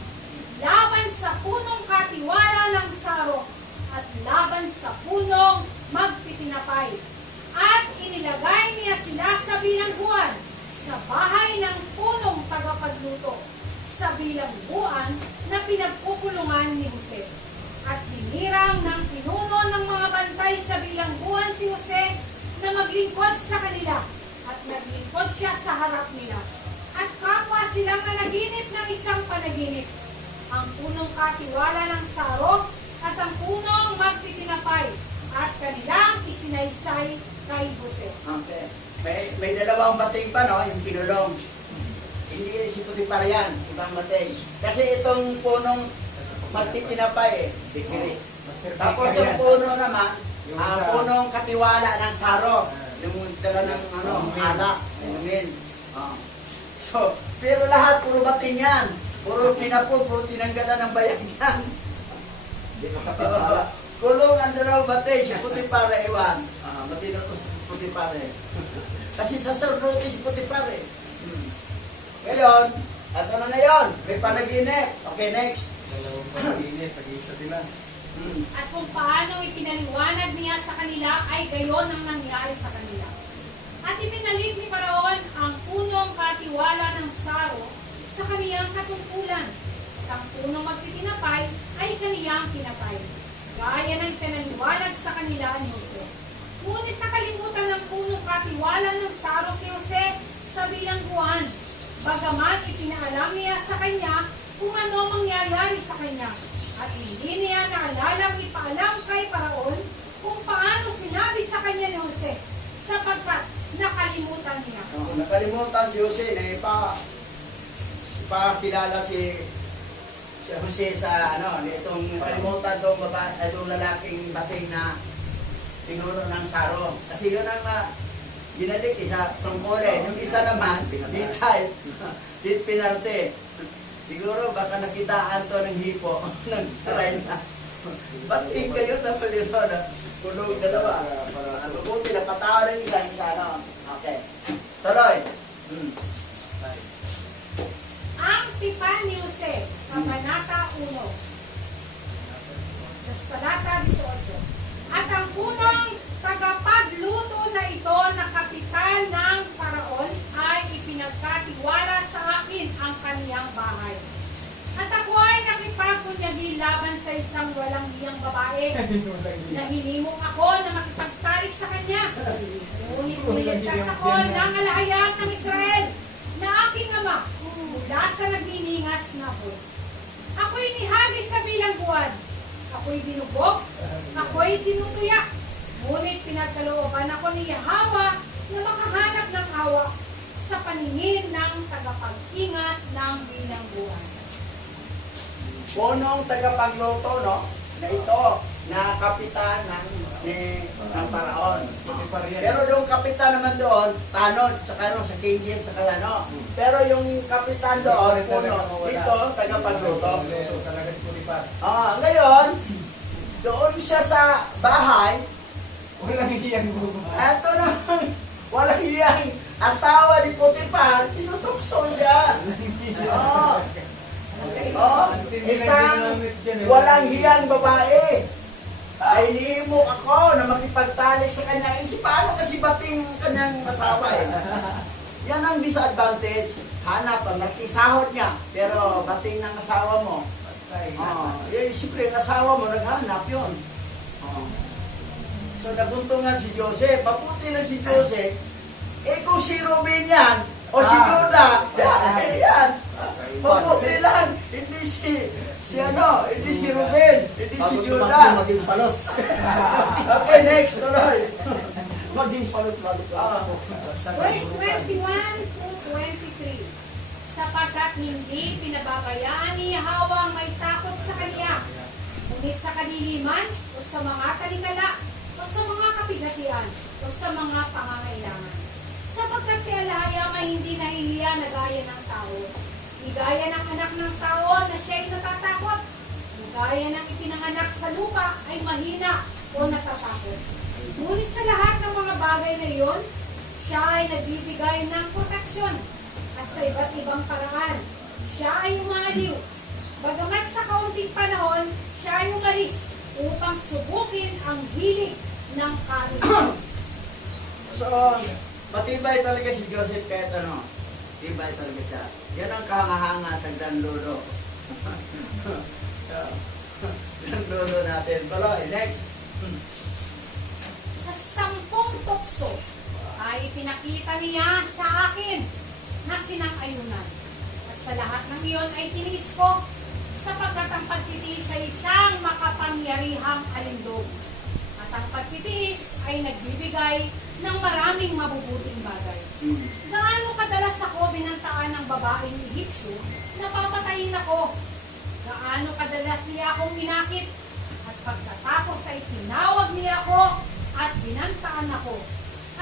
laban sa punong katiwala ng Sarok at laban sa punong magtitinapay. At inilagay niya sila sa bilangguan sa bahay ng punong tagapagluto sa bilangguan na pinagkukulungan ni Jose. At hinirang ng pinuno ng mga bantay sa bilangguan si Jose na maglingkod sa kanila. At naglingkod siya sa harap nila. At kapwa silang nanaginip ng isang panaginip. Ang punong katiwala ng saro at ang punong magtitinapay. At kanilang isinaysay kay Jose. Okay. May dalawang bating pa, no? Yung kinulong. Hindi si Potifar yan, ibang bating. Kasi itong punong magtitinapay dikiri. Tapos yung puno naman, ang punong katiwala ng saro. Yung dala ng alak, inumin. So, pero lahat puro bating yan. Puro kinapog, puro tinanggalan ng bayang yan. Kulong ang dalawang bating, si Potifar iwan. Matino ko si Potifar Kasi sacerdote si Potifar Ngayon, ito na ngayon, may panaginip. Okay, next. Dalawang panaginip, nag-iisa sila. At kung paano ipinaliwanag niya sa kanila ay gayon ang nangyari sa kanila. At ipinalig ni Paraon ang punong katiwala ng saro sa kaniyang katungkulan. At ang punong magtitinapay ay kaniyang pinapay. Gaya ng pinaliwanag sa kanila ni Jose. Ngunit nakalimutan ng punong katiwala ng saro si Jose sa bilangguan. Bagamat ipinaalam niya sa kanya kung ano mangyayari sa kanya. At hindi niya naalalang ipaalam kay Paraon kung paano sinabi sa kanya ni Jose, sapagkat nakalimutan niya. Nakalimutan si Jose na ipakilala si Jose sa itong nakalimutan itong lalaking bating na pinuno ng saro. Kasi yun ang binalik sa tungkulin. Yung isa naman, dit pinarte. Siguro baka nakitaan to ng hipo ng 30. Bating kayo na pala na kulong dalawa. Buti napatawa ng isa. Okay. Tuloy. Ang tipan ni Jose, Kabanata 1. Talata 18. At ang punong tagapagluto na ito na kapitan ng Paraon ay ipinagkatiwala sa akin ang kaniyang bahay. At ako ay nakipagbunyagi laban sa isang walang hiyang babae na hinimok ako na makipagtalik sa kanya. Ngunit niligtas ako ng alahayat ng Israel na aking ama mula sa nagniningas na buwan. Ako'y nihagis sa bilangguan. Ako'y binubog. Ako'y tinutuyak. Ngunit pinagkalooban ako ni Yahweh na makahanap ng awa sa paningin ng tagapag-ingat ng bilangguan. Punong tagapagluto, no? Na ito, na kapitan ng Paraon. Pero yung kapitan naman doon, tanod, saka sa King James, saka Pero yung kapitan doon, puno, ito, tagapagluto. Talaga si Potifar. Ngayon, doon siya sa bahay, Walang hiyang bubo. eto naman, walang hiyang asawa ni Potifar, tinutukso siya. Isang walang hiyang babae. Ay nihimok ako na makipagtalik sa kanya. Paano kasi bating kanyang asawa Yan ang disadvantage. Hanap ang sahod niya, pero bating ng asawa mo. Siyempre, ang asawa mo, naghanap yun. So, nabuntungan si Joseph. Mabuti na si Joseph. Kung si Ruben yan, o si Judah, yan. Mabuti lang. Hindi si Ruben, hindi si Judah. Maging palos. Okay, next. Tuloy. Maging palos bago Verse 21 to 23. Sapagkat hindi pinababayaan ni Yahweh ang may takot sa kanya, ngunit sa kadiliman o sa mga talikala o sa mga kapigatian o sa mga pangangailangan. Sapagkat si Alaya may hindi nahihiya na gaya ng tao, igaya ng anak ng tao na siya'y natatakot, igaya ng ipinanganak sa lupa ay mahina o natatakot. Ngunit sa lahat ng mga bagay na iyon, siya ay nagbibigay ng proteksyon at sa iba't ibang paraan. Siya ay umaliw. Bagamat sa kaunting panahon, siya ay umalis upang subukin ang hilig ng kaluluwa. So, matibay talaga si Joseph kahit Tibay talaga siya. Yan ang kahanga-hanga sa Grand Lolo. Grand Lolo natin. Tuloy, next. Sa 10 tukso ay ipinakita niya sa akin na sinang-ayunan. At sa lahat ng iyon ay tiniis ko sapagkat ang pagtitiis ay isang makapangyarihang alindog. At ang pagtitiis ay nagbibigay ng maraming mabubuting bagay. Gaano kadalas ako binantaan ng babaeng Ehipsyo na papatayin ako? Gaano kadalas niya akong inakit? At pagkatapos ay tinawag niya ako at binantaan ako.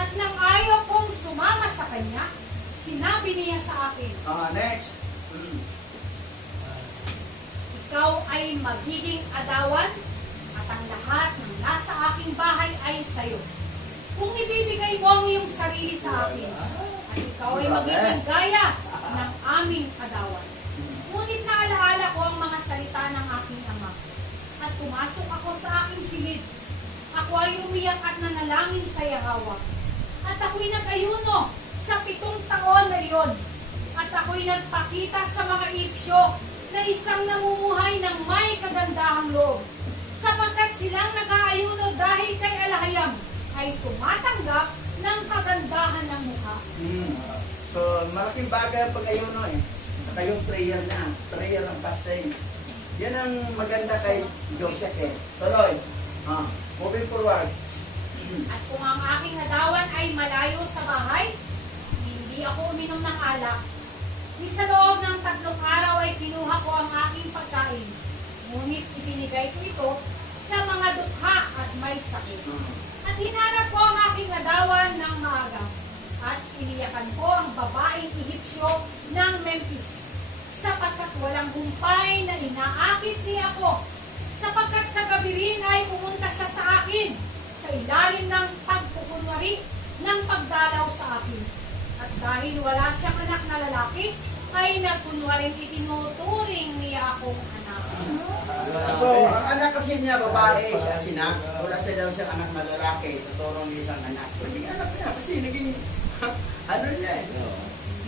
At nang ayaw kong sumama sa kanya, sinabi niya sa akin, Next. ikaw ay magiging adawan at ang lahat ng nasa aking bahay ay sayo. Kung ibibigay mo ang iyong sarili sa akin, at ikaw ay magiging gaya ng aming adawan. Ngunit naalaala ko ang mga salita ng aking ama. At pumasok ako sa aking silid. Ako ay umiyak at nanalangin sa Yahweh. At ako'y nag-ayuno sa 7 taon na iyon. At ako'y nagpakita sa mga Ehipsyo na isang namumuhay ng may kagandahang loob. Sapagkat silang nag-aayuno dahil kay Alahayam ay tumatanggap ng kagandahan ng mukha. So, malaking bagay ang pag-ayuno eh. Saka yung prayer na. Prayer ng fasting. Yan ang maganda kay Joseph eh. Tuloy. Moving forward. At kung ang aking adawan ay malayo sa bahay, hindi ako uminom ng alak. Ni sa loob ng 3 araw ay kinuha ko ang aking pagkain. Ngunit ibinigay ko ito sa mga dukha at may sakit. At hinanap ko ang aking adawan ng maaga. At iniyakan ko ang babaeng Ehipsyo ng Memphis. Sapagkat walang humpay na inaakit niya ako. Sapagkat sa gabi rin ay pumunta siya sa akin sa ilalim ng pagpupunwari ng pagdalaw sa akin. At dahil wala siyang anak na lalaki, ay nagkunwaring itinuturing niya akong anak. So, ang anak kasi niya, babae, siya sinak. Wala siya daw siyang anak na lalaki. Tuturong niya isang anak. Naging anak niya kasi naging, ano niya eh.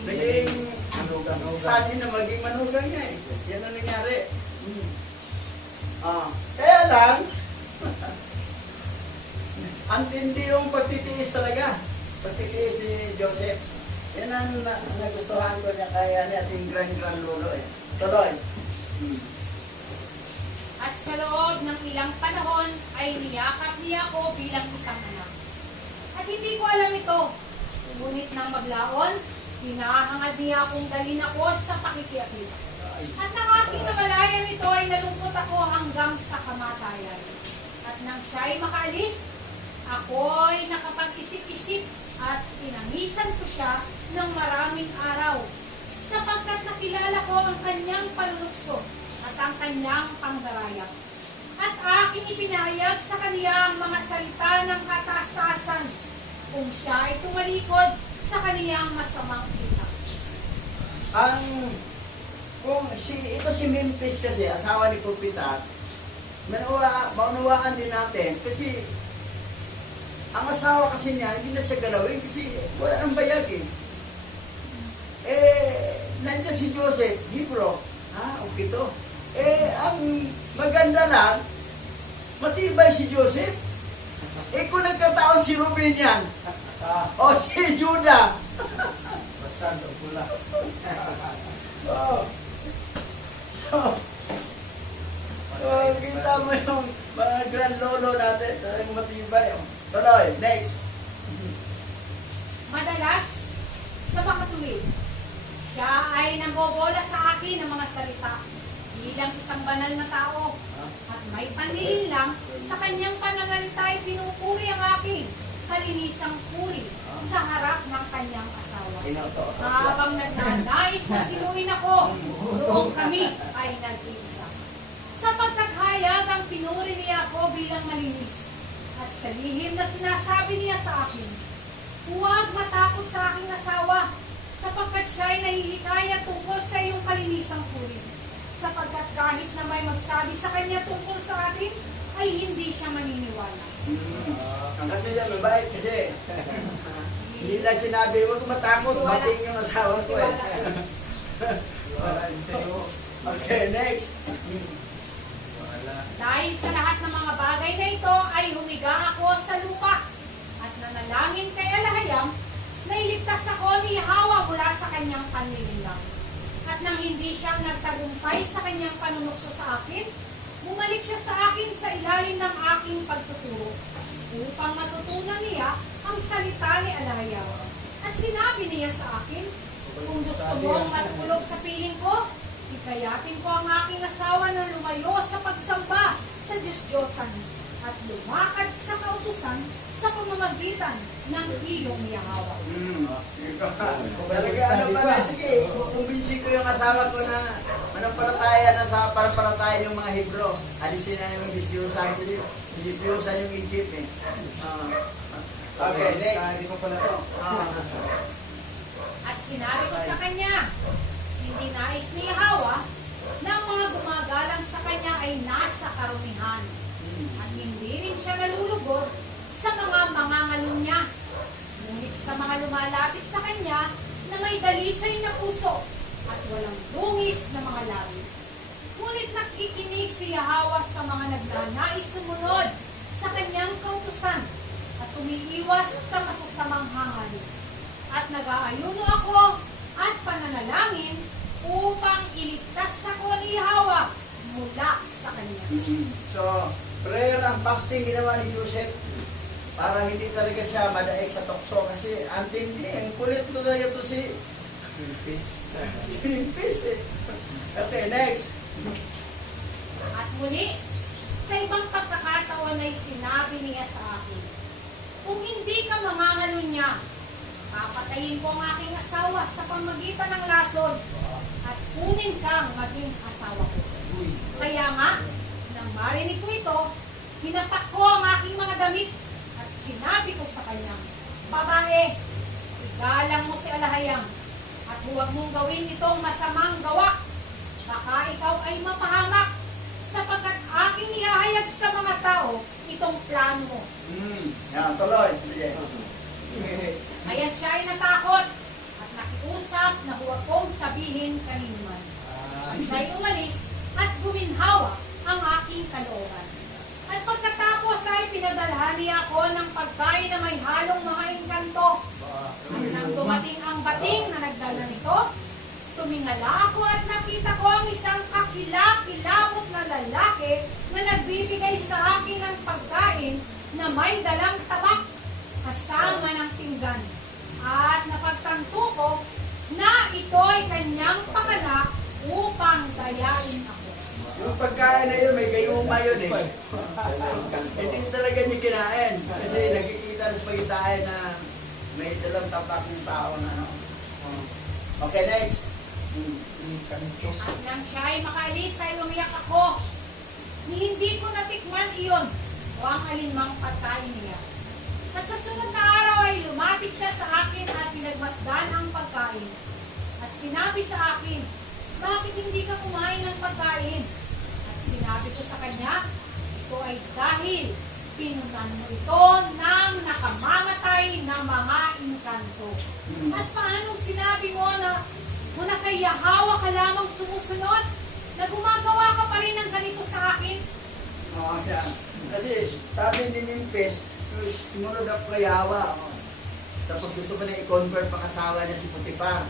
Naging, saan na maging manugang niya eh. Yan ang nangyari. Kaya lang, ang tindi yung pagtitiis talaga. Pagtitiis ni Joseph. Yan ang nagustuhan ko niya kaya ni ating grand lolo eh. Tuloy. At sa loob ng ilang panahon ay niyakap niya ako bilang isang anak. At hindi ko alam ito. Ngunit nang maglaon, hinahangad niya akong dalhin ako sa pakikiapit. At nang aking namalayan ito ay nalungkot ako hanggang sa kamatayan. At nang siya ay makaalis, ako'y nakapag-isip-isip at tinangisan ko siya ng maraming araw sapagkat nakilala ko ang kanyang panunukso at ang kanyang pangdaraya. At aking ipinahayag sa kaniya ang mga salita ng kataas-taasan kung siya ay tumalikod sa kaniyang masamang kita. Ito si Memphis kasi, asawa ni Pupita, maunawaan din natin kasi ang asawa kasi niya, hindi na siya galawin kasi wala nang bayag eh. Nandiyan si Joseph, Hebrew. Okay to. Ang maganda lang, matibay si Joseph. Kung nagkataon si Ruben yan, o si Judah. Basag o pula. So, kita mo yung mga grand lolo natin, yung matibay. Tuloy, next. Madalas, sa makatuwid, siya ay nambobola sa akin ng mga salita bilang isang banal na tao. At may panlilin lang, sa kanyang pananalita ay pinupuri ang aking kalinisang puri sa harap ng kanyang asawa. Habang nagnanais na sinuin ako, doon kami ay nag-iisa. Sapagkat hayag ang pinuri niya ako bilang malinis. At sa lihim na sinasabi niya sa akin, huwag matakot sa aking asawa, sapagkat siya ay nahihikayat tungkol sa iyong kalinisang puri. Sapagkat kahit na may magsabi sa kanya tungkol sa atin, ay hindi siya maniniwala. Kasi yan, mabait kasi. Hindi lang sinabi, huwag matakot, Wala. mating yung asawa ko eh. Wala din sa'yo. Okay, next. Wala. Dahil sa lahat ng mga bagay na ito ay humiga ako sa lupa at nanalangin kay Alahayam na iligtas ako ni Hawa mula sa kanyang panlilinlang. At nang hindi siya nagtagumpay sa kanyang panunukso sa akin, bumalik siya sa akin sa ilalim ng aking pagtuturo upang matutunan niya ang salita ni Alahayam. At sinabi niya sa akin, kung gusto mong matulog sa piling ko, ikayatin ko ang aking asawa na lumayo sa pagsamba sa Diyos-Diyosan at lumakad sa kautusan sa pamamagitan ng iyong Yahawa. Talaga ano pala, sige, kumbinsin ko yung asawa ko na manampalataya na sa parampalataya yung mga Hebro. Alisin na yung Diyos-Diyosan yung Egypt eh. Okay, next. Hindi ko pala to. At sinabi ko sa kanya, hindi nais ni Yahawa na ang mga gumagalang sa kanya ay nasa karumihan. At hindi rin siya nalulugod sa mga mangangalun niya. Ngunit sa mga lumalapit sa kanya na may dalisay na puso at walang dungis na mga labi. Ngunit nakikinig si Yahawa sa mga nagnanais sumunod sa kanyang kautusan at umiiwas sa masasamang hangarin. At nag-aayuno ako at pananalangin upang iligtas ako ni Yahawa mula sa kanya. So, prayer and fasting ginawa ni Joseph para hindi talaga siya madaig sa tukso kasi antindi, ang kulit ko talaga ito si Greenpeace eh. Okay, next. At muli, sa ibang pagkakataon ay sinabi niya sa akin, kung hindi ka mangangalun niya, papatayin ko ang aking asawa sa pamagitan ng lason at kunin kang maging asawa ko. Kaya nga, nang marinig ko ito, hinapak ko ang aking mga damit at sinabi ko sa kanya, babae, igalang mo si Alahayam at huwag mong gawin itong masamang gawa. Baka ikaw ay mapahamak sapagkat aking ihahayag sa mga tao itong plano mo. Yan, tuloy. Sige. Kaya't siya ay natakot at nakiusap na huwag kong sabihin kaninuman. At siya'y umalis at guminhawa ang aking kalooban. At pagkatapos ay pinadalhan niya ako ng pagkain na may halong mga engkanto. At nang dumating ang bating na nagdala nito, tumingala ako at nakita ko ang isang kakilakilabot na lalaki na nagbibigay sa akin ng pagkain na may dalang tabak kasama ng pinggan. At napagtanto ko na ito'y kanyang pakana upang dayain ako. Yung pagkain na yun, may gayuma yun eh. Hindi talaga niya kinain. Kasi nakikita sa pagitain na may dalang tapak ng tao na ano. Okay, next. At nang siya ay makaalis ay umiyak ako. Hindi ko natikman iyon o ang alinmang pagkain niya. At sa sunod na araw ay lumapit siya sa akin at pinagmasdan ang pagkain. At sinabi sa akin, bakit hindi ka kumain ng pagkain? At sinabi ko sa kanya, ito ay dahil pinunan mo ito ng nakamamatay na mga engkanto. At paano sinabi mo na kay Yahawa ka lamang sumusunod? Na gumagawa ka pa rin ng ganito sa akin? Oo, yan. Kasi sabi ni Nimpes, sumunod ako kay Yawa. Tapos gusto ko na i-convert pang asawa niya si Potiphar.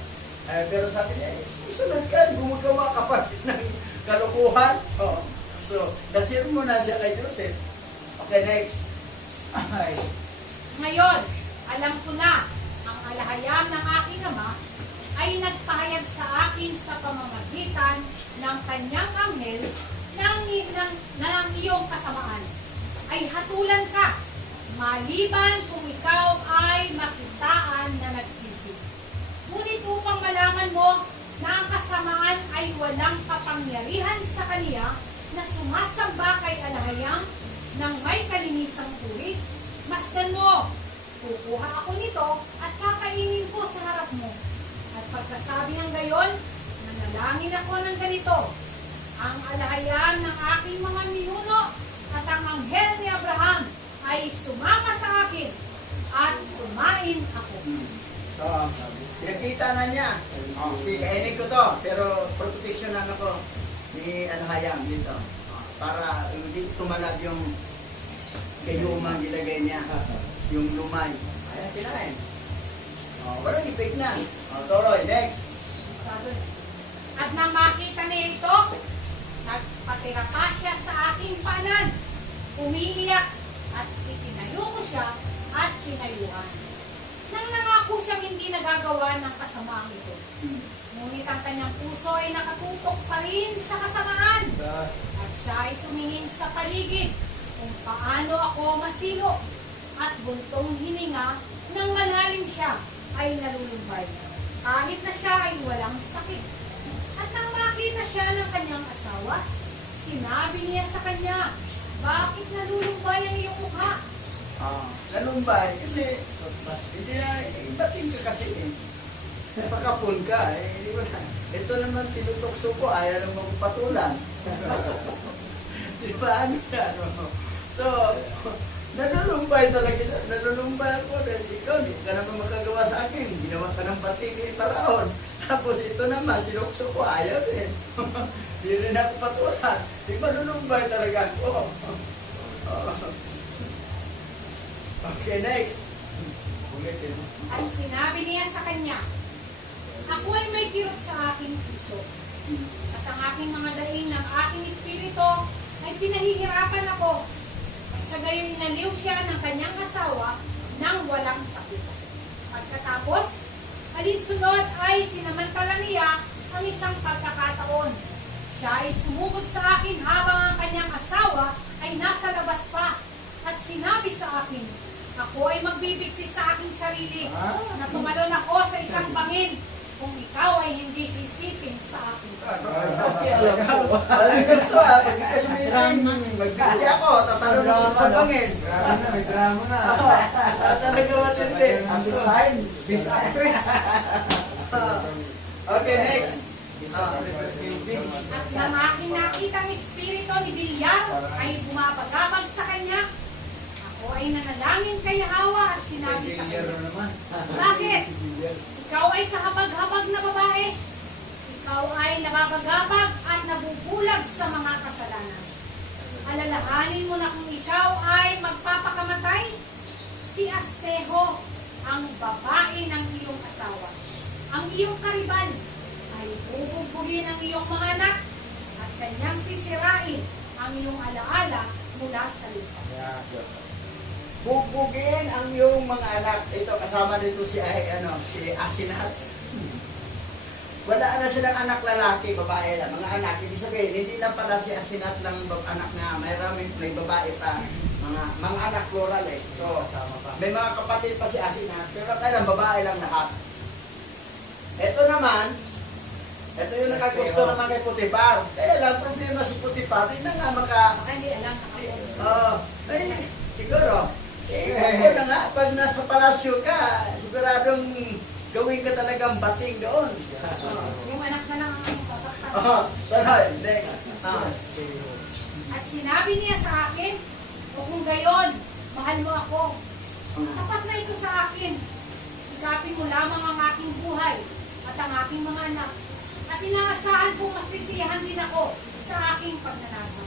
Pero sabi niya, susunod ka, gumagawa ka pa rin ng kalukuhan. So, dasir mo na dyan kay Joseph. Okay, next. Ay. Ngayon, alam ko na, ang alahayam ng aking ama ay nagpahayag sa akin sa pamamagitan ng kanyang anghel ng iyong kasamaan. Ay hatulan ka, maliban kung ikaw ay makitaan na nagsisi. Ngunit upang malaman mo na ang kasamaan ay walang kapangyarihan sa kaniya na sumasamba kay alahayam ng may kalinisang puri, masdan mo, kukuha ako nito at kakainin ko sa harap mo. At pagkasabi ng gayon, nanalangin ako ng ganito, ang alahayam ng aking mga ninuno at ang anghel ni Abraham ay sumama sa akin at kumain ako. Oo. Pinakita na niya. Oh, si kainin ko to, pero protection na ako ni Hayam dito. Para hindi tumalab yung gayumang nilagay niya. Yung lumay. Ayan, kinain. Walang ipik na. Toroy, next. At nang makita niya ito, nagpatira pa siya sa aking panan. Umiiyak at itinayo ko siya at pinayuhan. Nang nangako siyang hindi nagagawa ng kasamaang ito. Ngunit ang kanyang puso ay nakatutok pa rin sa kasamaan. At siya ay tumingin sa paligid kung paano ako masilo. At buntong hininga nang malalim siya ay nalulumbay. Kahit na siya ay walang sakit. At nang makita siya ng kanyang asawa, sinabi niya sa kanya, bakit nalulumbay ang iyong mukha? Nalumbay kasi hindi na, bating ka kasi pakapon ka di ba na? Ito naman tinutokso ko, ayaw lang magpatulan. Di ba ano? So, nalulumbay talaga, nalulumbay ako dahil ikaw, hindi ka naman makagawa sa akin, ginawa ka ng bating paraon. Tapos ito naman, tinukso ko, ayaw din. Hindi rin ako patulan. Di ba nalulumbay talaga ako? Okay, next. Ulitin. At sinabi niya sa kanya, ako ay may kirot sa aking puso. At ang aking mga daing ng aking espiritu ay pinahihirapan ako. Sa gayon inaliw siya ng kanyang asawa nang walang sakit. Pagkatapos, alinsunod ay sinamantala niya ang isang pagkakataon. Siya ay sumugod sa akin habang ang kanyang asawa ay nasa labas pa. At sinabi sa akin, ako ay magbibigti sa aking sarili na tumalon ako sa isang bangin kung ikaw ay hindi sisipin sa akin. Okay, alam ko. Alam ko sa pagkakasumitin. Magbigti ako, tatalon ako sa bangin. Grabe na, may drama na. Talaga matindi. Ang design. Best actress. Okay, next. At nang aking nakitang espiritu ni Bilyar ay bumabagabag sa kanya, ako ay nanalangin kay Hawa at sinabi sa kanya, bakit? Ikaw ay kahabag-habag na babae. Ikaw ay nababagabag at nabubulag sa mga kasalanan. Alalahanin mo na kung ikaw ay magpapakamatay. Si Asteho, ang babae ng iyong asawa, ang iyong kariban, ay bubugbugin ang iyong mga anak at kanyang sisirain ang iyong alaala mula sa lupa. Bugbugin ang iyong mga anak. Ito, kasama dito si Asinat. Wala na silang anak lalaki, babae lang. Mga anak, ibig sabihin, hindi lang pala si Asinat lang anak na may babae pa. Mga anak plural So, may mga kapatid pa si Asinat, pero kailan babae lang lahat. Ito naman, ito yung nakagusto naman kay Putipar. Kaya lang, problema si Putipar, hindi na nga Baka hindi alam siguro. Ako na nga, pag nasa palasyo ka, siguradong gawin ka talagang bating doon. yung anak na lang ang sasaktan. Next. At sinabi niya sa akin, o kung gayon, mahal mo ako. Sapat na ito sa akin. Sikapin mo lamang ang aking buhay at ang aking mga anak. At inaasahan kong masisiyahan din ako sa aking pagnanasa.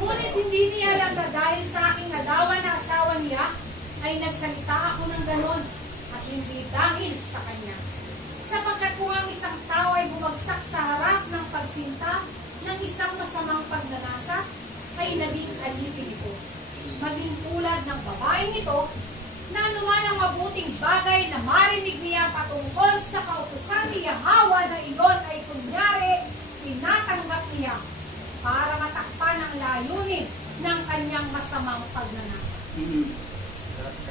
Ngunit hindi niya alam na dahil sa aking nagawa na asawa niya, ay nagsalita ako ng ganon at hindi dahil sa kanya. Sapagkat kung ang isang tao ay bumagsak sa harap ng pagsinta ng isang masamang pagnanasa, ay naging alipin ito. Maging tulad ng babaeng ito, na anuman ang mabuting bagay na marinig niya patungkol sa kautusan ni Yahweh na iyon ay kunyari, tinatanggap niya para matakpan ang layunin ng kanyang masamang pagnanasa.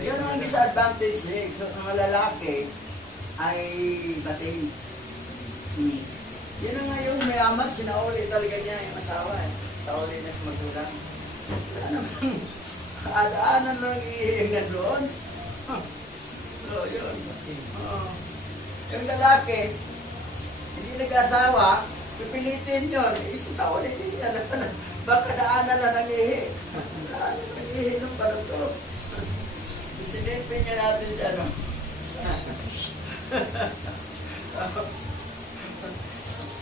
Yun ang disadvantage sa mga lalaki ay bating. Yun ang nga yung mayaman, sinauli talaga niya yung asawa Tauli na sa magulang. Wala naman, kaadaanan lang ihingan doon. So, yun. Yung lalaki, hindi nag-asawa, pipilitin yun, isasawa din niya. Baka daanan na nangihi. Nangihi nung pala to. Silipin niya natin siya, no?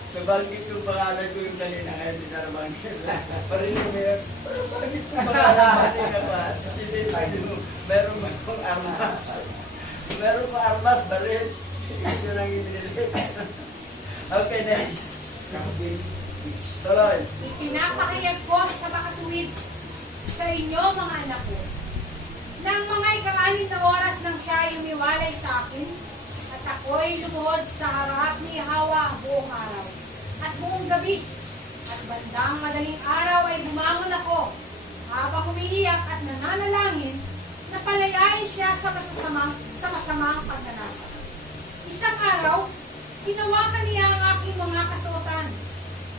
Nabanggit yung pangalan ko yung kanina, ngayon hindi na nabanggit. Parinig mo yun. Pero bakit yung pangalan kanina pa? Sasabihin mo, meron ba kong armas? Meron ba armas, baril? Isyo lang yung dinilit. Okay, next. Tuloy. Ipinapahayag ko sa makatuwid sa inyo, mga anak ko, nang mga ika-anim na oras nang siya ay umiwalay sa akin, at ako'y lumuhod sa harap ni Hawa buong araw at buong gabi. At bandang madaling araw ay bumangon ako habang umiiyak at nananalangin na palayain siya sa masamang pagnanasa. Isang araw, tinawagan niya ang aking mga kasuotan.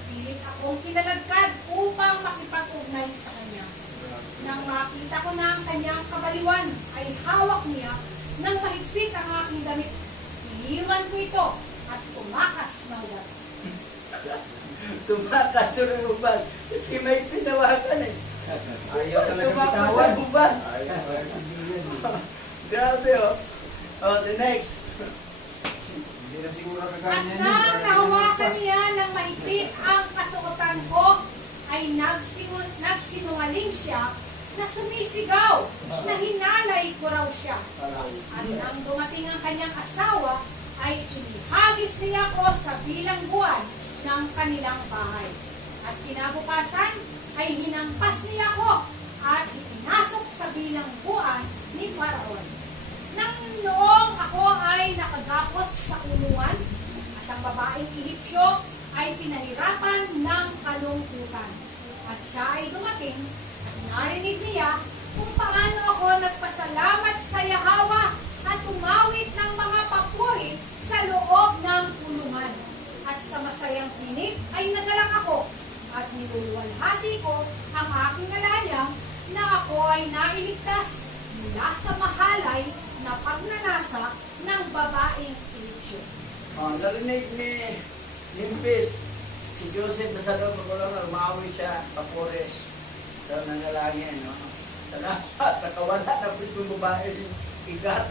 Pilit akong kinalagkad upang makipag-ugnay sa kanya. Nang makita ko na ang kanyang kabaliwan, ay hawak niya nang mahigpit ang aking damit. Iniwan ko ito at tumakas na ugat. Tumakas yung uban. Kasi may pinawakan eh. Ayaw talaga Tumakas bitawan. ang uban. Ayaw kaibigan. Grabe oh. Oh, the next. Hindi na siguro At kaganya niya. nang nahawakan niya ng mahigpit ang kasuotan ko, ay nagsinungaling siya na sumisigaw na hinalay ko raw siya. At nang dumating ang kanyang asawa, ay inihagis niya ako sa bilangguan ng kanilang bahay. At kinabukasan ay hinampas niya ako at ipinasok sa bilangguan ni Paraon. Nang noong ako ay nakagapos sa kulungan at ang babaeng Ehipsyo ay pinahirapan ng kalungkutan. At siya ay dumating at narinig niya kung paano ako nagpasalamat sa Yahweh at tumawid ng mga papuri sa loob ng kulungan. At sa masayang tinig ay nagalak ako at niluluwalhati ko ang aking alayang na ako ay nailigtas mula sa mahalay na pagnanasa ng babaeng Ehipsyo. Oh, narinig ni Limpis. Si Joseph na sa loob ng kulungan, umawi siya, papuri. So, nanalangin, no? Salamat, nakawala na po yung babae yung igat.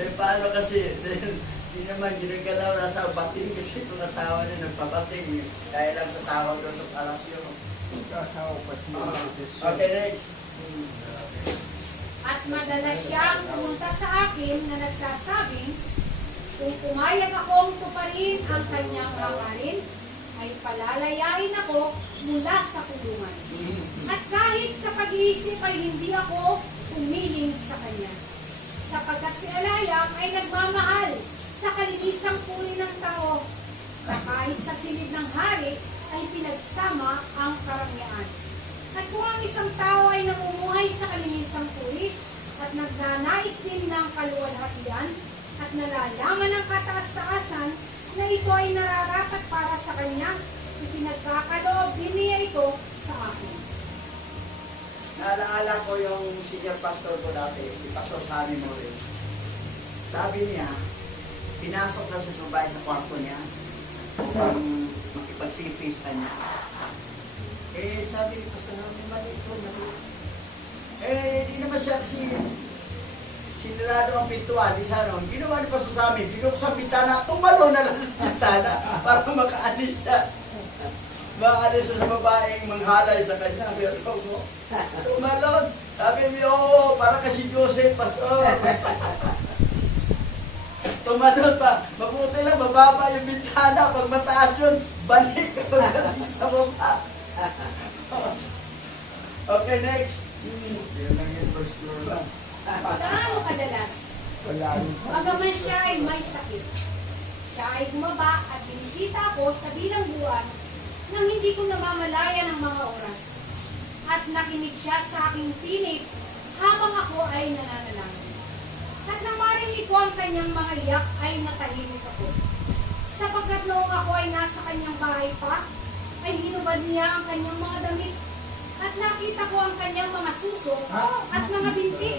Eh, paano kasi, hindi naman ginagalaw na sa bating kasi itong asawa niya nagpabating. Kaya lang sa sawag doon sa palasyo. Kasawa pa siya. Okay, next. At madalas siyang pumunta sa akin na nagsasabing, kung pumayag akong tuparin ang kanyang hangarin, ay palalayain ako mula sa kulungan. At kahit sa pag-iisip ay hindi ako umiling sa kanya. Sapagkat si Alayam ay nagmamahal sa kalinisang puri ng tao, na kahit sa silid ng hari ay pinagsama ang karangyaan. At kung ang isang tao ay namumuhay sa kalinisang puri at nagnanais din ng kaluwalhatian at nalalaman ng kataas-taasan na ito ay nararapat para sa kanya, ipinagkakaloob din niya ito sa akin. Naalaala ko yung senior pastor ko dati, si Pastor Sammy Morel. Sabi niya, pinasok na siya sa bahay sa kwarto niya upang makipagsilipis ka niya. Eh, sabi ni Pastor Sammy, mali. Eh, di naman siya kasi sinurado ang pintuan, di siya ano, ginawa ni Pastor Sammy, binuksan bintana, tumalo na lang sa bintana para makaalis siya. Makaalis siya sa babaeng manghalay sa kanya. Pero mo, tumalon. Sabi niya, oo, para kasi Joseph, Pastor. Tumalon pa. Mabuti lang, mababa yung bintana. Pag mataas yun, balik ka pagdating sa baba. Okay, next. Yan lang yung first floor lang. Gaano kadalas? Bagaman siya ay may sakit. Siya ay bumaba at binisita ako sa bilangguan nang hindi ko namamalaya ng mga oras. At nakinig siya sa aking tinig habang ako ay nananalangin. At nang marinig ko ang kanyang mga iyak ay natahimik ako. Sapagkat noong ako ay nasa kanyang bahay pa, ay hinubad niya ang kanyang mga damit. At nakita ko ang kanyang mga suso at mga binti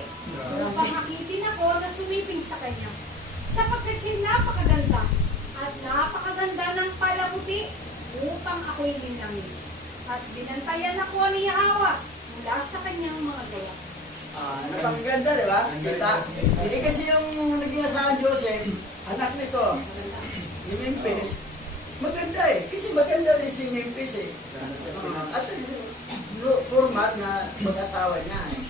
upang makitin ako na sumiping sa kanya. Sapagkat siya napakaganda at napakaganda ng palamuti upang ako'y linangin. At binantayan ako ni Yahweh mula sa kanyang mga gawa. Napakaganda, di ba? Kita? Eh kasi yung naging asahan Joseph, anak nito, ni Memphis, maganda eh. Kasi maganda rin si Memphis eh. At formal na mag-asawa niya eh.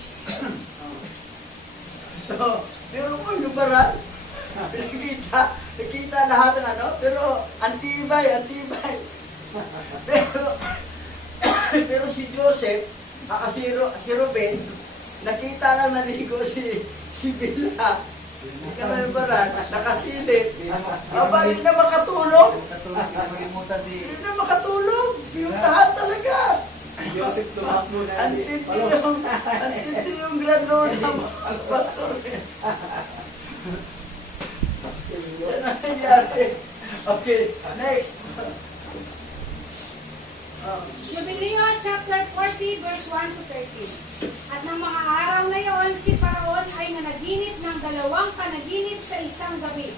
So, pero kung yung barat, nakita lahat ng ano, pero antibay. Pero si Joseph, si Ruben, nakita lang naligo si Bila. Hindi ka na yung barat, nakasilip. Di na makatulog. Hindi na makatulog. Yung lahat talaga. Joseph tumakbo na. Antindi yung granola ng pastor. Yan ang nangyari. Okay, next. Jubileo chapter 40 verse 1 to 13. At ng mga araw na iyon, si Paraon ay nanaginip ng dalawang panaginip sa isang gabi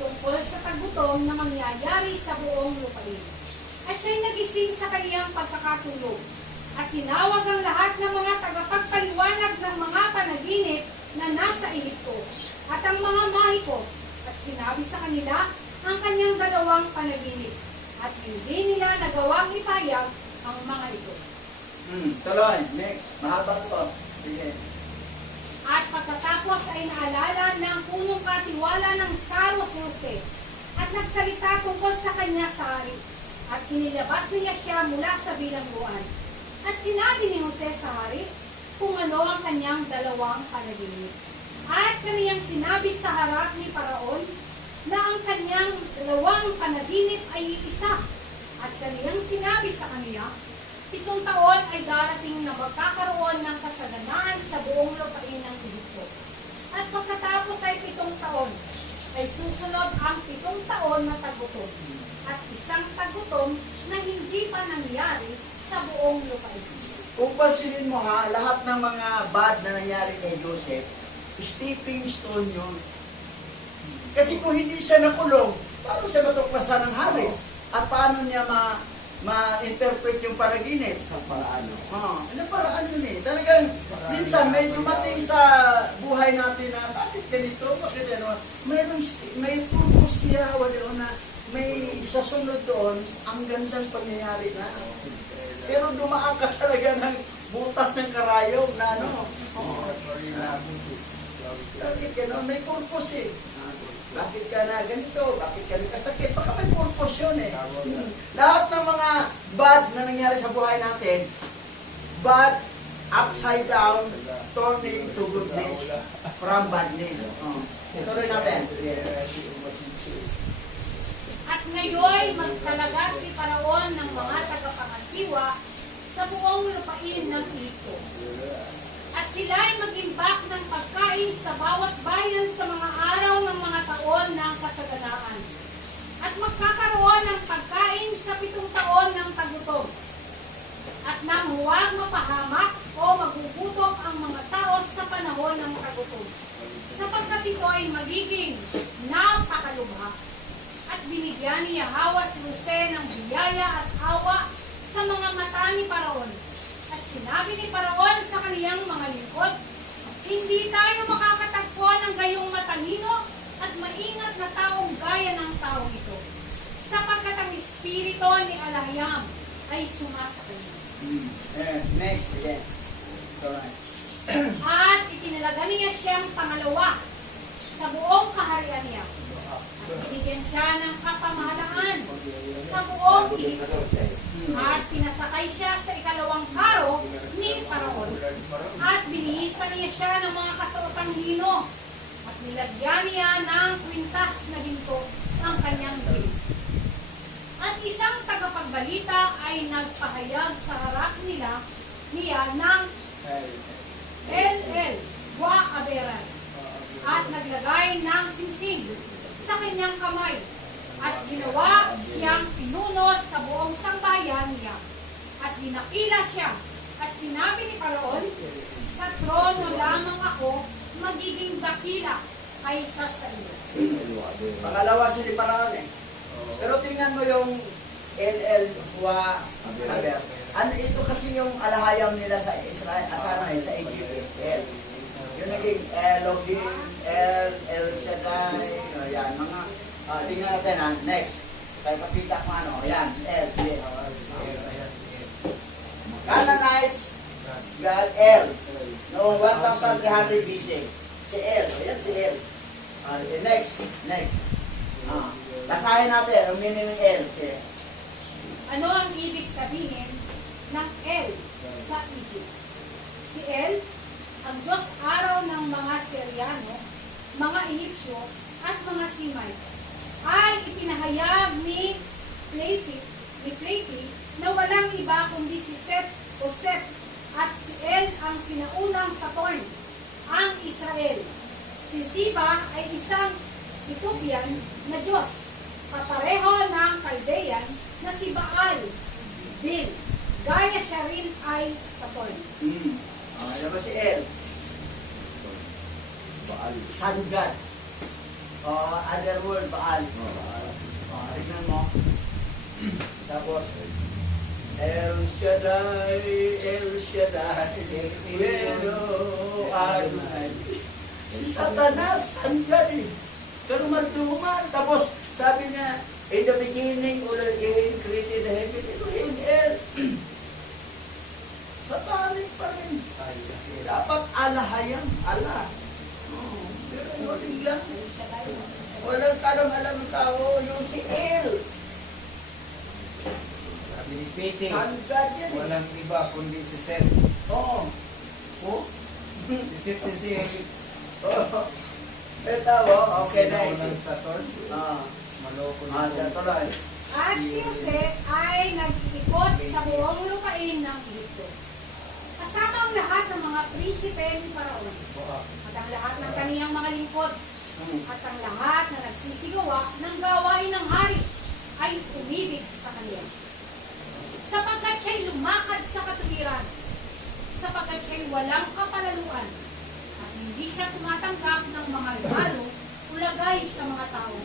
tungkol sa tagutom na mangyayari sa buong lupain. At siya'y nagising sa kaniyang pagkakatulog at tinawag ang lahat ng mga tagapagpaliwanag ng mga panaginip na nasa Ehipto at ang mga mahiko at sinabi sa kanila ang kanyang dalawang panaginip at hindi nila nagawang ipayag ang mga ito. Tuloy, next. Mahaba to. Sige. At pagkatapos ay naalala ng punong katiwala ng Saro si Jose at nagsalita tungkol sa kanya sa hari at inilabas niya siya mula sa bilangguan. At sinabi ni Jose sa hari kung ano ang kanyang dalawang panaginip. At kaniyang sinabi sa harap ni Paraon na ang kanyang dalawang panaginip ay isa. At kaniyang sinabi sa kaniya, 7 taon ay darating na magkakaroon ng kasaganaan sa buong lupain ng Ehipto. At pagkatapos ay 7 taon, ay susunod ang 7 taon na tagutom. At isang tagutom na hindi pa nangyari sa buong lupain. Kung pansinin mo ha, lahat ng mga bad na nangyari kay Joseph, stepping stone yun. Kasi kung hindi siya nakulong, paano siya matuklasan ng hari? At paano niya ma-interpret yung panaginip? Sa paraan. Ano paraan yun eh? Talagang, minsan may dumating sa buhay natin na, bakit ganito? Bakit ano? May purpose siya, wala na, may sasunod doon, ang gandang pangyayari na. Pero dumaan ka talaga ng butas ng karayom na ano. Bakit gano'n? May purpose eh. Bakit ka na ganito? Bakit ka nagkasakit? Baka may purpose yun eh. Lahat ng mga bad na nangyari sa buhay natin, bad, upside down, turning to goodness from badness. Tuloy natin. At ngayon, magtalaga si Paraon ng mga tagapangasiwa sa buong lupain ng Ehipto. At sila ay mag-imbak ng pagkain sa bawat bayan sa mga araw ng mga taon ng kasaganaan. At magkakaroon ng pagkain sa 7 taon ng tagutom. At nang huwag mapahamak o magugutom ang mga tao sa panahon ng tagutom. Sapagkat ito ay magiging napakalubha. At binigyan ni Yahweh si Jose ng biyaya at awa sa mga mata ni Paraon. At sinabi ni Paraon sa kaniyang mga lingkod, hindi tayo makakatagpo ng gayong matalino at maingat na taong gaya ng taong ito. Sapagkat ang espiritu ni Alayam ay sumasa kanya. Next, again. Alright. At itinalaga niya siyang pangalawa sa buong kaharian niya. At binigyan siya ng kapamahalaan sa buong Ehipto. At pinasakay siya sa ikalawang karo ni Paraon. At binihisan niya siya ng mga kasuotang lino. At nilagyan niya ng kwintas na ginto ang kanyang bibig. At isang tagapagbalita ay nagpahayag sa harap niya ng El wa Aberan. At naglagay ng singsing sa kanyang kamay at ginawa siyang pinuno sa buong sambayan niya at dinakila siya at sinabi ni Paraon, sa trono lamang ako magiging dakila kaysa sa iyo. Pangalawa siya ni Paraon eh. Pero tingnan mo yung wa Aber. Ano ito kasi yung alahayam nila sa Israel, sa Egypt. Yung naging Elohim, El Shaddai, o yan, mga, tingnan natin ha, next. Kaya papita ko ano, yan, El, yes. Ayan si El. Canaanites, God, El. Noong 1,300 BC. Si El, ayan si El. Next. Basahin natin, ang meaning ng El. Ano ang ibig sabihin ng El sa Egypt? Si El, ang Diyos araw ng mga Syriano, mga Ehipsyo, at mga Simay, ay ipinahayag ni Pleti na walang iba kundi si Set o Set, at si El ang sinaunang Saturn, ang Israel. Si Siba ay isang Ethiopian na Diyos, kapareho ng Chaldean na si Baal din. Gaya siya rin ay Saturn. Ano ba si El? Sun God. Other word, Baal. Tignan mo. Tapos, El Shaddai, El Shaddai, Pero Adonai. Si Satanas, Sun God eh. Karumal-dumal. Tapos, sabi niya, in the beginning, He created the heaven. Ito yung El. Satanic pa rin. Dapat alahayang ala. Pero yun lang. Walang kalam-alam ng tao. Yung si El. Sabi ni Pete, Sun God yan eh. walang iba kundi si Seth. Oo. Si Seth din si El. Ito, okay na Sinaunang Saturn. Maloko na siya tuloy. At si Jose ay nag-iikot sa buong lupain ng Egypto, kasama ang lahat ng mga prinsipe ni Paraon, at ang lahat ng kaniyang mga lingkod, at ang lahat na nagsisigawa ng gawain ng hari ay umibig sa kaniya. Sapagkat siya'y lumakad sa katuwiran, sapagkat siya'y walang kapalaluan, at hindi siya tumatanggap ng mga regalo o lagay sa mga tao.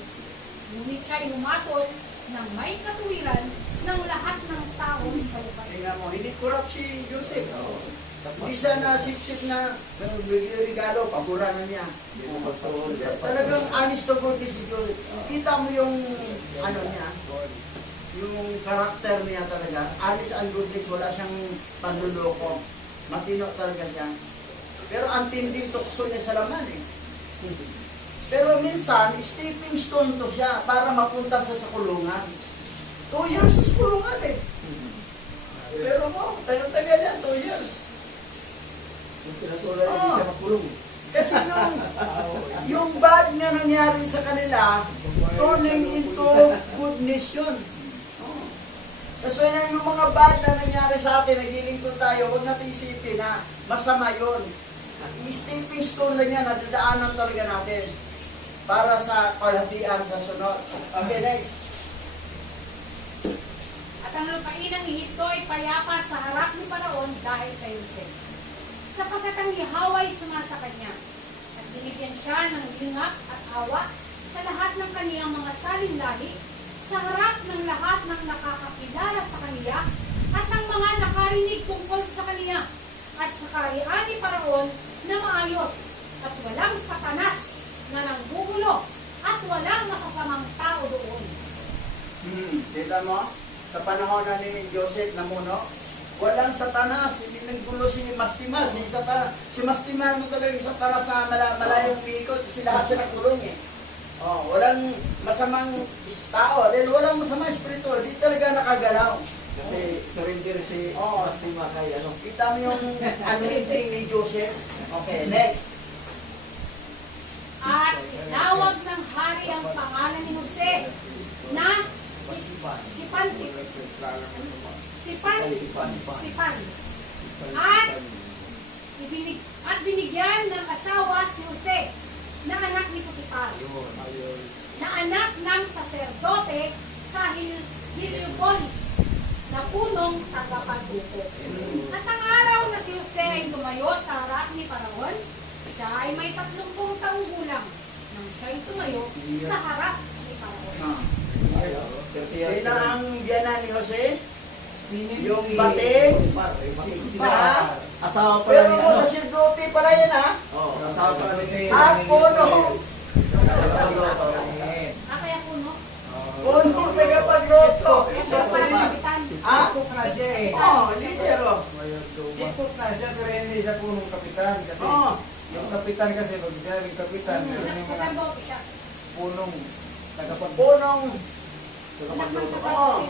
Ngunit siya'y lumatol ng may katuwiran ng lahat ng tao sa lupain. Tingnan mo, hindi corrupt si Joseph. Hindi siya nasipsip na regalo, pabura na niya. Talagang honest to God si Joseph. Kita mo yung ano niya, yung karakter niya talaga. Honest and goodness, wala siyang panluloko. Matino talaga siya. Pero ang tinding tukso niya sa laman eh. Pero minsan, stepping stone to siya para mapunta sa kulungan. 2 years sa kulungan eh. Pero mo, tagal-tagal yan, 2 years. Kasi yung bad na nangyari sa kanila, turning into goodness yun. That's why yung mga bad na nangyari sa atin, naglilingkod tayo, huwag natin isipin na masama yun. Stepping stone lang yan, nadadaanan talaga natin para sa kalahatian sa sunod. Okay, next. At ang lupain ng Ehipto ay payapa sa harap ni Paraon dahil kay Jose. Sapagkat ang Yahweh ay sumasa kanya, at binigyan siya ng lingap at awa sa lahat ng kaniyang mga salinlahi, sa harap ng lahat ng nakakakilala sa kaniya, at ng mga nakarinig tungkol sa kaniya, at sa kaharian ni Paraon na maayos, at walang satanas na nanggugulo, at walang masasamang tao doon. Kita mo? Sa panahon na ni Joseph namuno, walang satanas, hindi naggulo si Mastimas. Si Mastimas mo talaga yung satanas na malayong umiikot, kasi lahat sila kulong eh. Walang masamang tao, then walang masamang espiritu, hindi talaga nakagalaw. Kasi surrender si Mastima kay ano. Kita mo yung anointing ni Joseph. Okay, next. At tinawag ng hari ang pangalan ni Jose na si Pantit. At binigyan ng asawa si Jose na anak ni Potifar, na anak ng saserdote sa Heliopolis, na punong tagapagbuko. At ang araw na si Jose ay tumayo sa harap ni Paraon, siya ay may 30 taong gulang nang siya ay tumayo sa harap ni Paraon. Sino ang biyanan ni Jose? Yung bating, Asawa pala pero niya. sa sirdote pala yan ha. Asawa pa ni Puno. Kaya puno. Puno tagapagluto. Siya pa rin kapitan. Cook na siya eh. Leader oh. Chief cook na siya pero hindi siya punong kapitan kasi Oh. yung kapitan kasi pag sinabing kapitan meron yung mga Sasagot siya. punong Punong. Anak ng Oh. sasagot.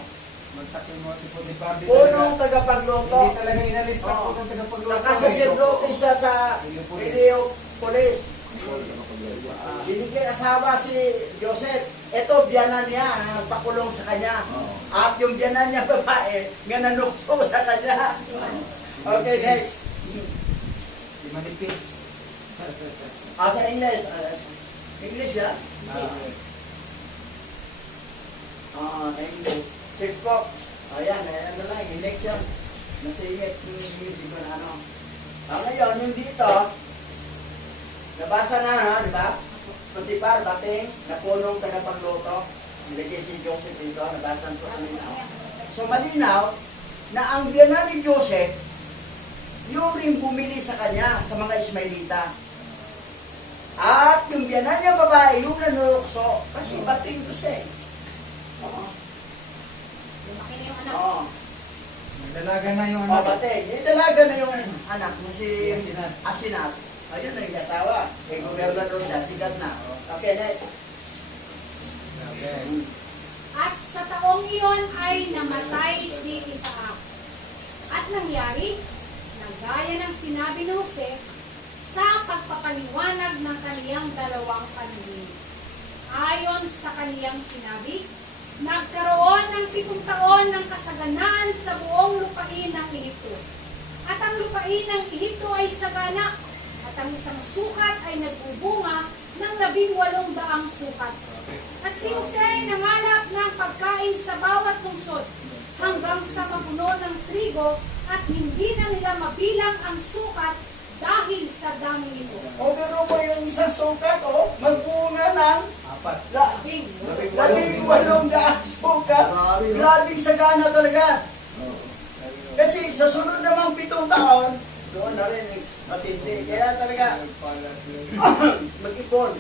magtakin mo si Potiphar. Punong tagapagluto. Hindi talaga inalista Oo. po ng tagapagluto. Nakasaserdote siya sa Heliopolis. Heliopolis. Binigyan asawa si Joseph. Ito, biyanan niya, pakulong sa kanya. At yung biyanan niya babae, nga nanukso sa kanya. Okay, next. Si Manipis. Sa English. English ya? English. Check po. Ayan, ano lang, election. Nasingit yung music ko na ano. Ngayon, yung dito, nabasa na ha, di ba? Potiphar, dating, napunong tagapagluto. Nilagay si Joseph dito, nabasa ko kanina. So malinaw, na ang biyanan ni Joseph, yung rin bumili sa kanya, sa mga Ismailita. At yung biyanan niya babae, yung nanukso, kasi bating ko siya eh. Oo. Lumaki na yung anak. Oo. Nagdalaga na yung Oh, anak. bating. Dalaga na yung anak mo si Asinat. Asinat. Ayun na yung asawa. Eh, gobernador siya, sikat na. Okay, next. Okay. At sa taong iyon ay namatay si Isaac. At nangyari, na gaya ng sinabi ni Jose, sa pagpapaliwanag ng kaniyang dalawang panaginip. Ayon sa kaniyang sinabi, nagkaroon ng 7 taon ng kasaganaan sa buong lupain ng Ehipto. At ang lupain ng Ehipto ay sagana, at ang isang sukat ay nagbubunga ng 18 sukat. At si Jose ay nangalap ng pagkain sa bawat lungsod hanggang sa mapuno ng trigo at hindi na nila mabilang ang sukat dahil sa dami nito. O, pero mo yung isang sukat, oh, magbunga ng Apat. Ding. 18 sukat. Grabing sagana talaga. Kasi sa sunod namang 7 taon, doon na rin is matindi. Kaya talaga, mag-ipon.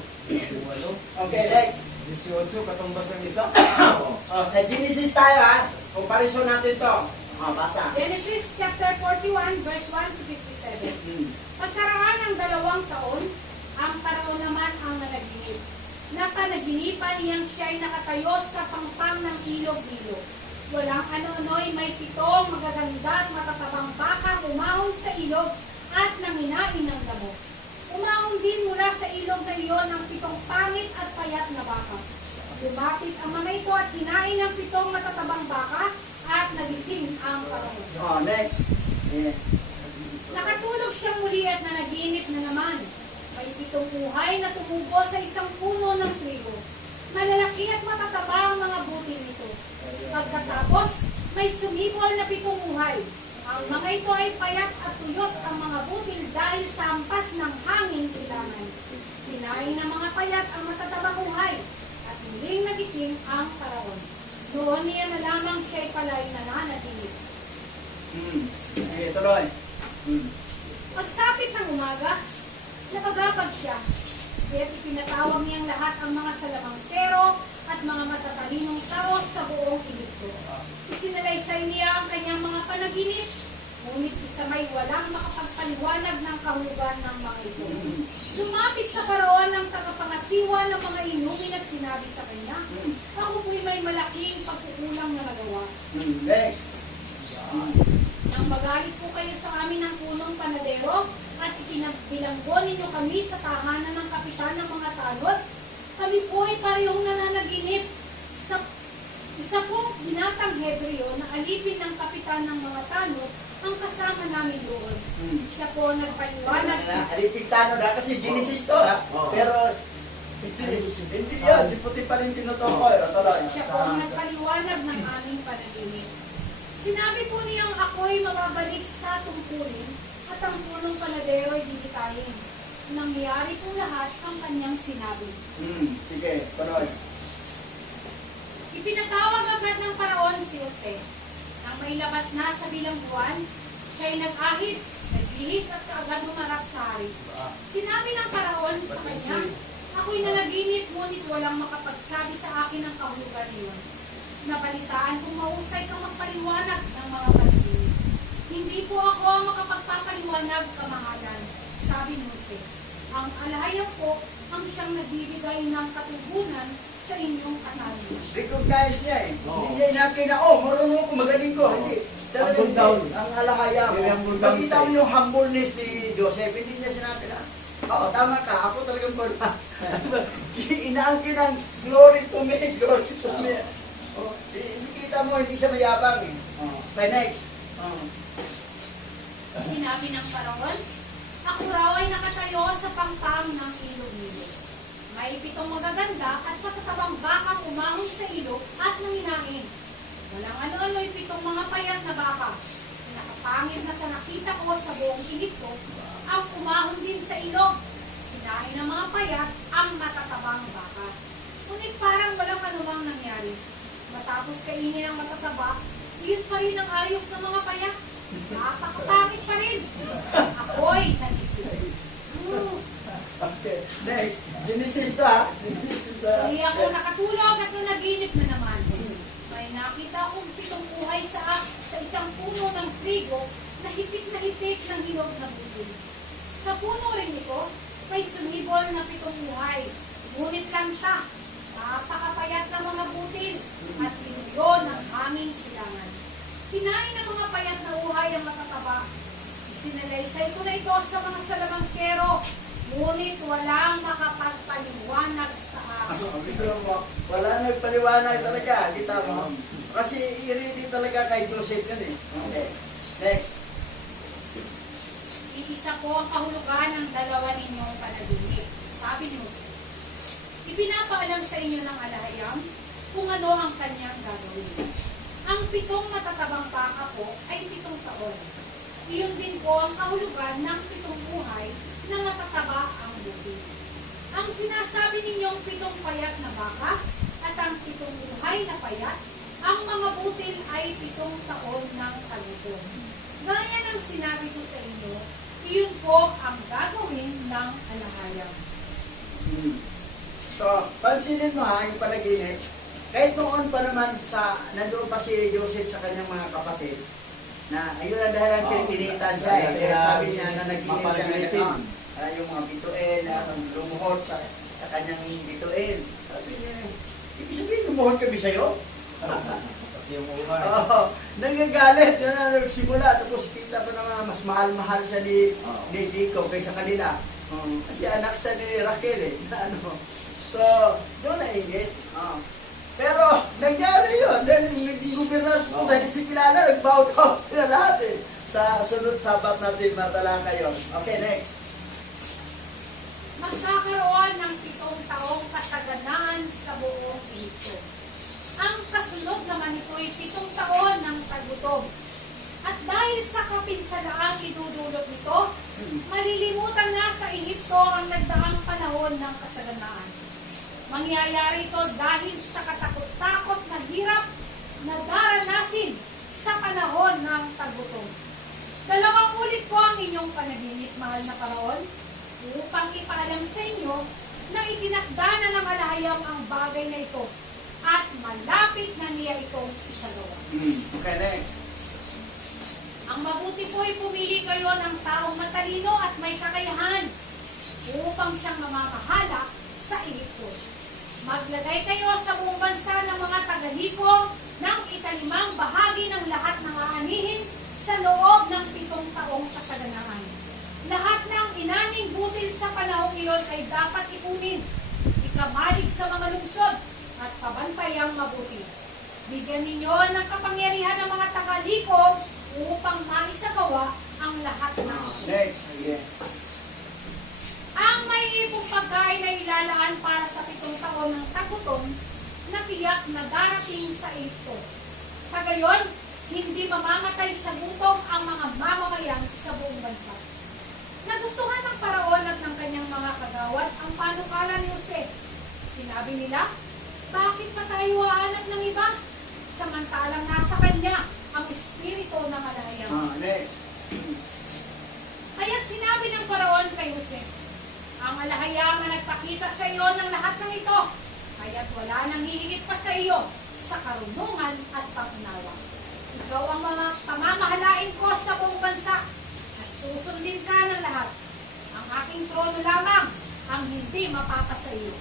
Okay, next. 18 katumbas ng isa. Sa Genesis tayo ha. Comparison natin to. Basa. Genesis chapter 41 verse 1 to 57. Pagkaraan ng 2 taon, ang Paraon naman ang nanaginip. Napanaginipan niyang siya'y nakatayo sa pangpang ng ilog-ilog. Walang ano-ano'y may 7 magaganda at matatabang baka umahon sa ilog at nanginain ng damo. Umahon din mula sa ilog na iyon ang 7 pangit at payat na baka. Lumapit ang mga ito at kinain ng 7 matatabang baka at nagising ang Paraon. Next. Yeah. Nakatulog siyang muli at nanaginip na naman. May 7 uhay na tumubo sa isang puno ng trigo. Malalaki at matataba ang mga butil nito. Pagkatapos, may sumibol na 7 uhay. Ang mga ito ay payat at tuyot ang mga butil dahil sa hampas ng hangin silangan. Kinain ng mga payat ang matatabang uhay at muling nagising ang Paraon. Noon niya na lamang siya'y pala'y nananaginip. Okay, tuloy. Pagsapit ng umaga, nakagapag siya. Kaya't ipinatawag niyang lahat ang mga salamangtero at mga matatalinong tao sa buong Ehipto. Isinalaysay niya ang kanyang mga panaginip, ngunit isa may walang makapagpaliwanag ng kahugan ng mga ito. Lumapit sa Paraon ng tagapangasiwa ng mga inumin at sinabi sa kanya, ako po'y may malaking pagkukulang na nagawa. Next. Nang magalit po kayo sa amin ng punong panadero at ipinabilanggo ninyo kami sa tahanan ng kapitan ng mga tanod, kami po ay parehong nananaginip. Isa pong binatang Hebreo na alipin ng kapitan ng mga tanod ang kasama namin doon. Siya po nagpaliwanag. Alipigtano na kasi Genesis to ha. Pero hindi yun. Si Puti pa rin tinutukoy. Tuloy. Siya po ang nagpaliwanag ng aming panaginip. Sinabi po niyang ako'y mababalik sa tungkulin at ang punong panadero ay bibitayin. Nangyari po lahat ang kanyang sinabi. Sige, tuloy. Ipinatawag agad ng Paraon si Jose. Nang may labas na sa bilang buwan, Siya'y nag-ahit, nagbihis at kaagad humarap sa hari. Sinabi ng Paraon sa kanya, ako'y nanaginip, ngunit walang makapagsabi sa akin ng kahulugan niyon. Nabalitaan kung mahusay kang magpaliwanag ng mga panaginip. Hindi po ako ang makapagpapaliwanag, kamahalan, sabi ni Jose. Ang alahayang po ang siyang nagbibigay ng katugunan sa inyong katanungan. Recognize niya eh. Oo. Hindi niya inakina, marunong ko, magaling ko. Hindi. Talagang Humble down. hindi. Ang alahaya mo. Very humble down Makita siya. mo yung humbleness ni Joseph. Hindi niya sinabi na, oo, tama ka. Ako talagang inaangkin ang glory to me, glory to me. Oh, kita mo, hindi siya mayabang eh. Oh. By next. Oh. Sinabi ng Paraon, ako raw ay nakatayo sa pangpang ng ilog-ilog. May 7 magaganda at matatabang bakang umahon sa ilog at nanginain. Walang ano-ano'y 7 mga payat na baka. Nakapangit na sa nakita ko sa buong Ehipto, ang umahon din sa ilog. Kinain ng mga payat ang matatabang baka. Ngunit parang walang anumang nangyari. Matapos kainin ang matataba, iyon pa rin ang ayos ng mga payat. Napakapangit pa rin. Ako'y nag-isip. Okay, next. Genesis to ha? Genesis to. Hindi ako nakatulog at nanaginip na naman. May nakita akong 7 buhay sa isang puno ng trigo na hitik ng hinog na butil. Sa puno rin ito, may sumibol na 7 buhay. Ngunit kanta, napakapayat na mga butil at linuyo ng aming silangan. Kinain ng mga payat na uhay ang matataba. Isinalaysay ko na ito sa mga salamangkero, ngunit walang makapagpaliwanag sa akin. Bigla mo, wala nagpaliwanag talaga. Kita mo. Kasi i-ready talaga kay Joseph yun eh. Okay. Next. Iisa ko ang kahulugan ng 2 ninyong panaginip. Sabi ni Jose, ipinapaalam sa inyo ng alahayam kung ano ang kanyang gagawin. Ang 7 matatabang baka po ay 7 taon. Iyon din po ang kahulugan ng 7 buhay na matataba ang buti. Ang sinasabi ninyong 7 payat na baka at ang 7 buhay na payat, ang mga butil ay 7 taon ng tagutom. Gaya ng sinabi ko sa inyo, iyon po ang gagawin ng alahayam. So, pansinin mo ha, yung panaginip. Kahit noon pa naman nandoon pa si Joseph sa kanyang mga kapatid, na ayun ang dahilan pinipilitan siya eh. Kaya sabi niya na nagginip siya ngayon. Yung mga bituin, lumuhod sa kanyang bituin. Sabi niya, ibig sabihin lumuhod kami sa'yo? Pati yung uhay. Oo, nanggagalit. Yun na nagsimula. Tapos kita pa naman mas mahal-mahal siya ni Jacob kaysa kanila. Kasi anak siya ni Raquel eh. So, doon naingit. Pero, nangyari yun. Then, naging gubernador po, dahil si kilala, nag-bow out na lahat eh. Sa sunod sabat natin, matalaka yun. Okay, next. Magkakaroon ng 7 taong kasaganaan sa buong Ehipto. Ang kasunod naman ito'y 7 taon ng tagutom. At dahil sa kapinsalaang idudulot nito, malilimutan na sa Ehipto ang nagdaang panahon ng kasaganaan. Mangyayari ito dahil sa katakot-takot na hirap na daranasin sa panahon ng tagutom. 2 ulit po ang inyong panaginip, mahal na Paraon, upang ipaalam sa inyo na itinakda na ng alahayam ang bagay na ito at malapit na niya itong isagawa. Okay, next. Ang mabuti po ay pumili kayo ng taong matalino at may kakayahan upang siyang mamamahala sa Ehipto. Maglagay kayo sa buong bansa ng mga tagaliko ng 15 bahagi ng lahat ng aanihin sa loob ng 7 taong kasaganaan. Lahat ng inaning butil sa panahong iyon ay dapat ipunin, ikamalig sa mga lungsod at pabantayang mabuti. Bigyan ninyo ng kapangyarihan ng mga tagaliko upang maisagawa ang lahat ng ito. Next. Again. Ang may ipong pagkain ay ilalaan para sa 7 taon ng tagutom na tiyak na darating sa Ehipto. Sa gayon, hindi mamamatay sa gutom ang mga mamamayan sa buong bansa. Nagustuhan ng Paraon at ng kanyang mga kagawad ang panukala ni Jose. Sinabi nila, bakit pa tayo aanap ng iba? Samantalang nasa kanya ang espiritu ng alahayam. Next. Kaya't sinabi ng Paraon kay Jose, ang alahayang na nagpakita sa iyo ng lahat ng ito, kaya't wala nang hihigit pa sa iyo sa karunungan at pangunawa. Ikaw ang mga pamamahalain ko sa buong bansa at susundin ka ng lahat. Ang aking trono lamang ang hindi mapapasa iyo.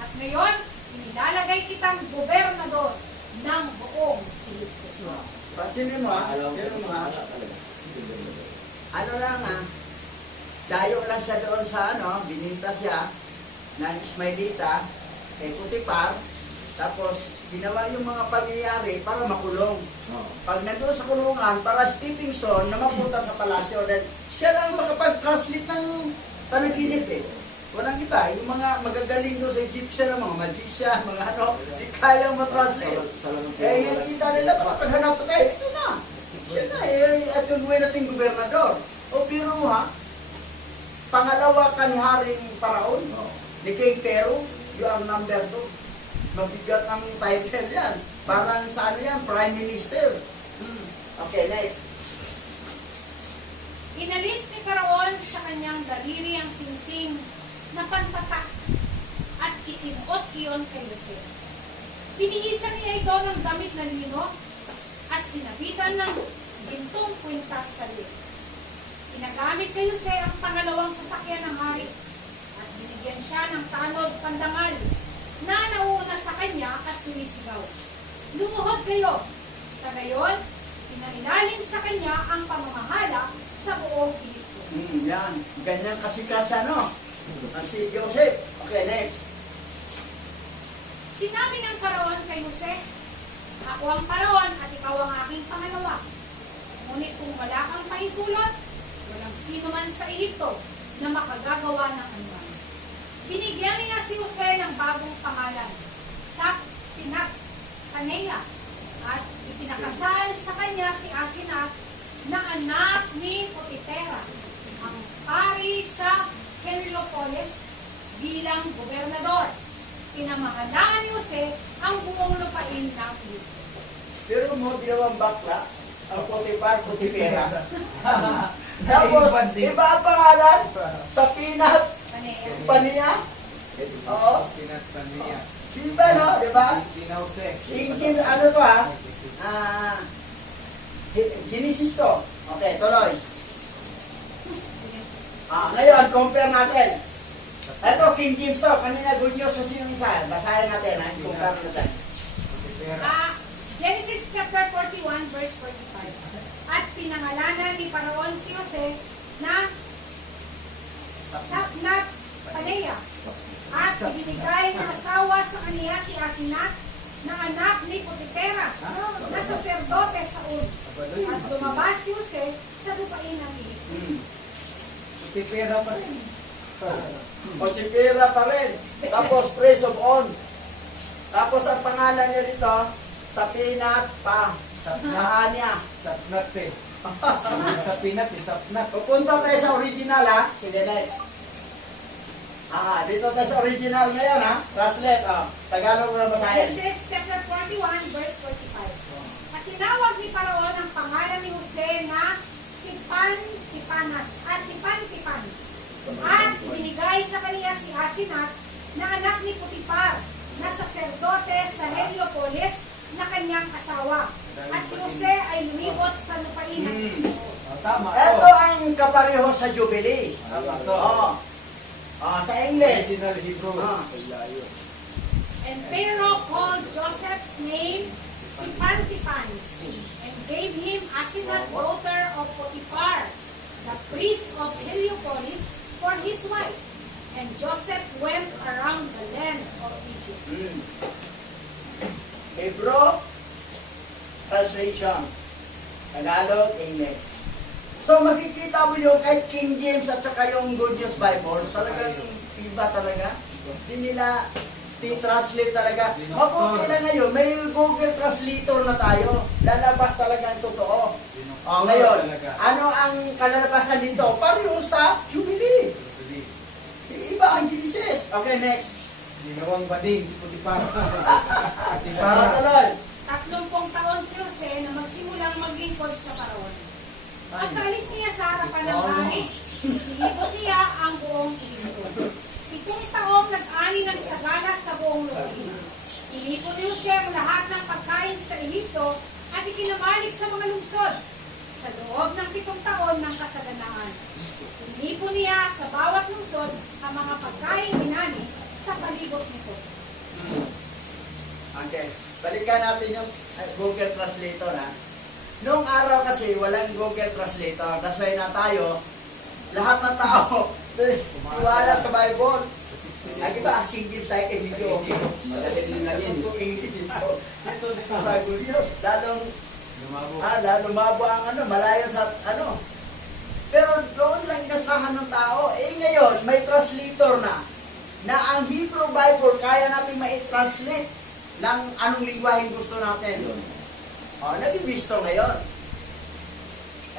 At ngayon, inilalagay kitang gobernador ng buong Pilipino. Pansinin mo ha, Alam tignan ko mo ha. talaga. Ano lang ha, dayo lang siya doon sa ano, bininta siya ng Ismailita, kay Putipar, tapos ginawa yung mga pangyayari para makulong. Oo. Pag nandun sa kulungan, para stepping stone na mapunta sa palasyo, then siya lang makapag-translate ng panaginip eh. Walang iba, yung mga magagaling doon sa Egyptian, mga magician, mga ano, di kayang matranslate. Eh, kita nila, paghanap pa tayo, ito na. Siya na eh, at yung buhay nating gobernador. O biro mo ha, pangalawa ka ni Haring Paraon, Oo. ni King Pero, you are number 2. Mabigat ang title yan. Parang sa ano yan, Prime Minister. Okay, next. Inalis ni Paraon sa kanyang daliri ang singsing na pantatak at isinuot iyon kay Jose. Pinihisan niya ito ng damit na lino at sinabitan ng gintong kwintas sa liit. Inagamit kay Jose ang pangalawang sasakyan ng hari at binigyan siya ng tanod pandangal na nauna sa kanya at sumisigaw. Lumuhod kayo! Sa gayon, pinailalim sa kanya ang pamamahala sa buong Pilipino. Yan. Ganyan kasikat siya, no? Si Joseph. Okay, next. Sinabi ng Paraon kay Jose, ako ang Paraon at ikaw ang aking pangalawa. Ngunit kung wala kang pahintulot, walang sino man sa Ehipto na makagagawa ng anuman. Binigyan niya si Jose ng bagong pangalan, Sak Tinat Kanela, at ipinakasal sa kanya si Asenat na anak ni Potipera, ang pari sa Heliopolis bilang gobernador. Pinamahalaan ni Jose ang buong lupain ng Ehipto. Pero mo, ginawang bakla, ang Potipar, Tapos, iba ang pangalan sa pinat Kanea. paniya. Oo. Pinatan niya. Iba, no? Diba? Pinause. Singkin, ano to ha? Genesis to. Okay, tuloy. Ngayon, compare natin. Ito, King James to. Kanina, good news sa sinong isa. Basahin natin, ha? Compare natin. Pera. Genesis chapter 41 verse 45. At pinangalanan ni Paraon si Jose na Sapnat Panea at ibinigay ng asawa sa kaniya si Asenat na anak ni Potipera na saserdote sa Un. At lumabas si Jose sa lupain ng Ehipto. Pera pa rin. O si Pera pa rin. Tapos, praise of on. Tapos, ang pangalan niya dito, sa pinat pa. Sa niya. Sapnat eh. Sa pinat eh, sapnat. Pupunta tayo sa original, ha? Sige, next. Dito tayo sa original ngayon, ha? Translate, Tagalog na basahin. Genesis chapter 41 verse 45. At tinawag ni Paraon ang pangalan ni Jose na Sipantipanas. At ibinigay sa kaniya si Asenat na anak ni Potipar na saserdote sa Heliopolis na kanyang asawa. At si Jose ay lumibot sa lupain ng Ehipto. Tama. Ito ang kapareho sa Jubilee. Tama to. Sa English. Original Hebrew. And Pharaoh called Joseph's name Sipantipanes and gave him Asenat, daughter of Potiphar, the priest of Heliopolis, for his wife. And Joseph went around the land of Egypt. Hebrew translation. Tagalog, English. So makikita mo yung kahit King James at saka yung Good News Bible, talagang iba talaga. Hindi nila translate talaga. Mabuti na ngayon, may Google Translator na tayo. Lalabas talaga ang totoo. Ngayon, ano ang kalalabasan dito? Pareho sa Jubilee. Iba ang Genesis. Okay, next. Ginawang bading si Potipar. Para tuloy. 30 taon si Jose na magsimulang maglingkod sa Paraon. Pagkaalis niya sa harapan ng bahay, inibot niya ang buong Ehipto. 7 taong nag-ani ng sagana sa buong lupain. Inipon ni Jose ang lahat ng pagkain sa Ehipto at ikinamalik sa mga lungsod sa loob ng 7 taon ng kasaganaan. Inipon niya sa bawat lungsod ang mga pagkain inani sa palibot nito. Okay. Balikan natin yung Google Translator, ha. Noong araw kasi, walang Google Translator. That's why na tayo, lahat ng tao, tiwala sa Bible. Ay, iba, King James ay kay video. Madali din na din. Ito sa Bible, lalong lumabo ang malayo sa Pero doon lang kasahan ng tao. Ngayon, may translator na ang Hebrew Bible, kaya natin ma-translate ng anong lingwaheng gusto natin. Nabibisto ngayon.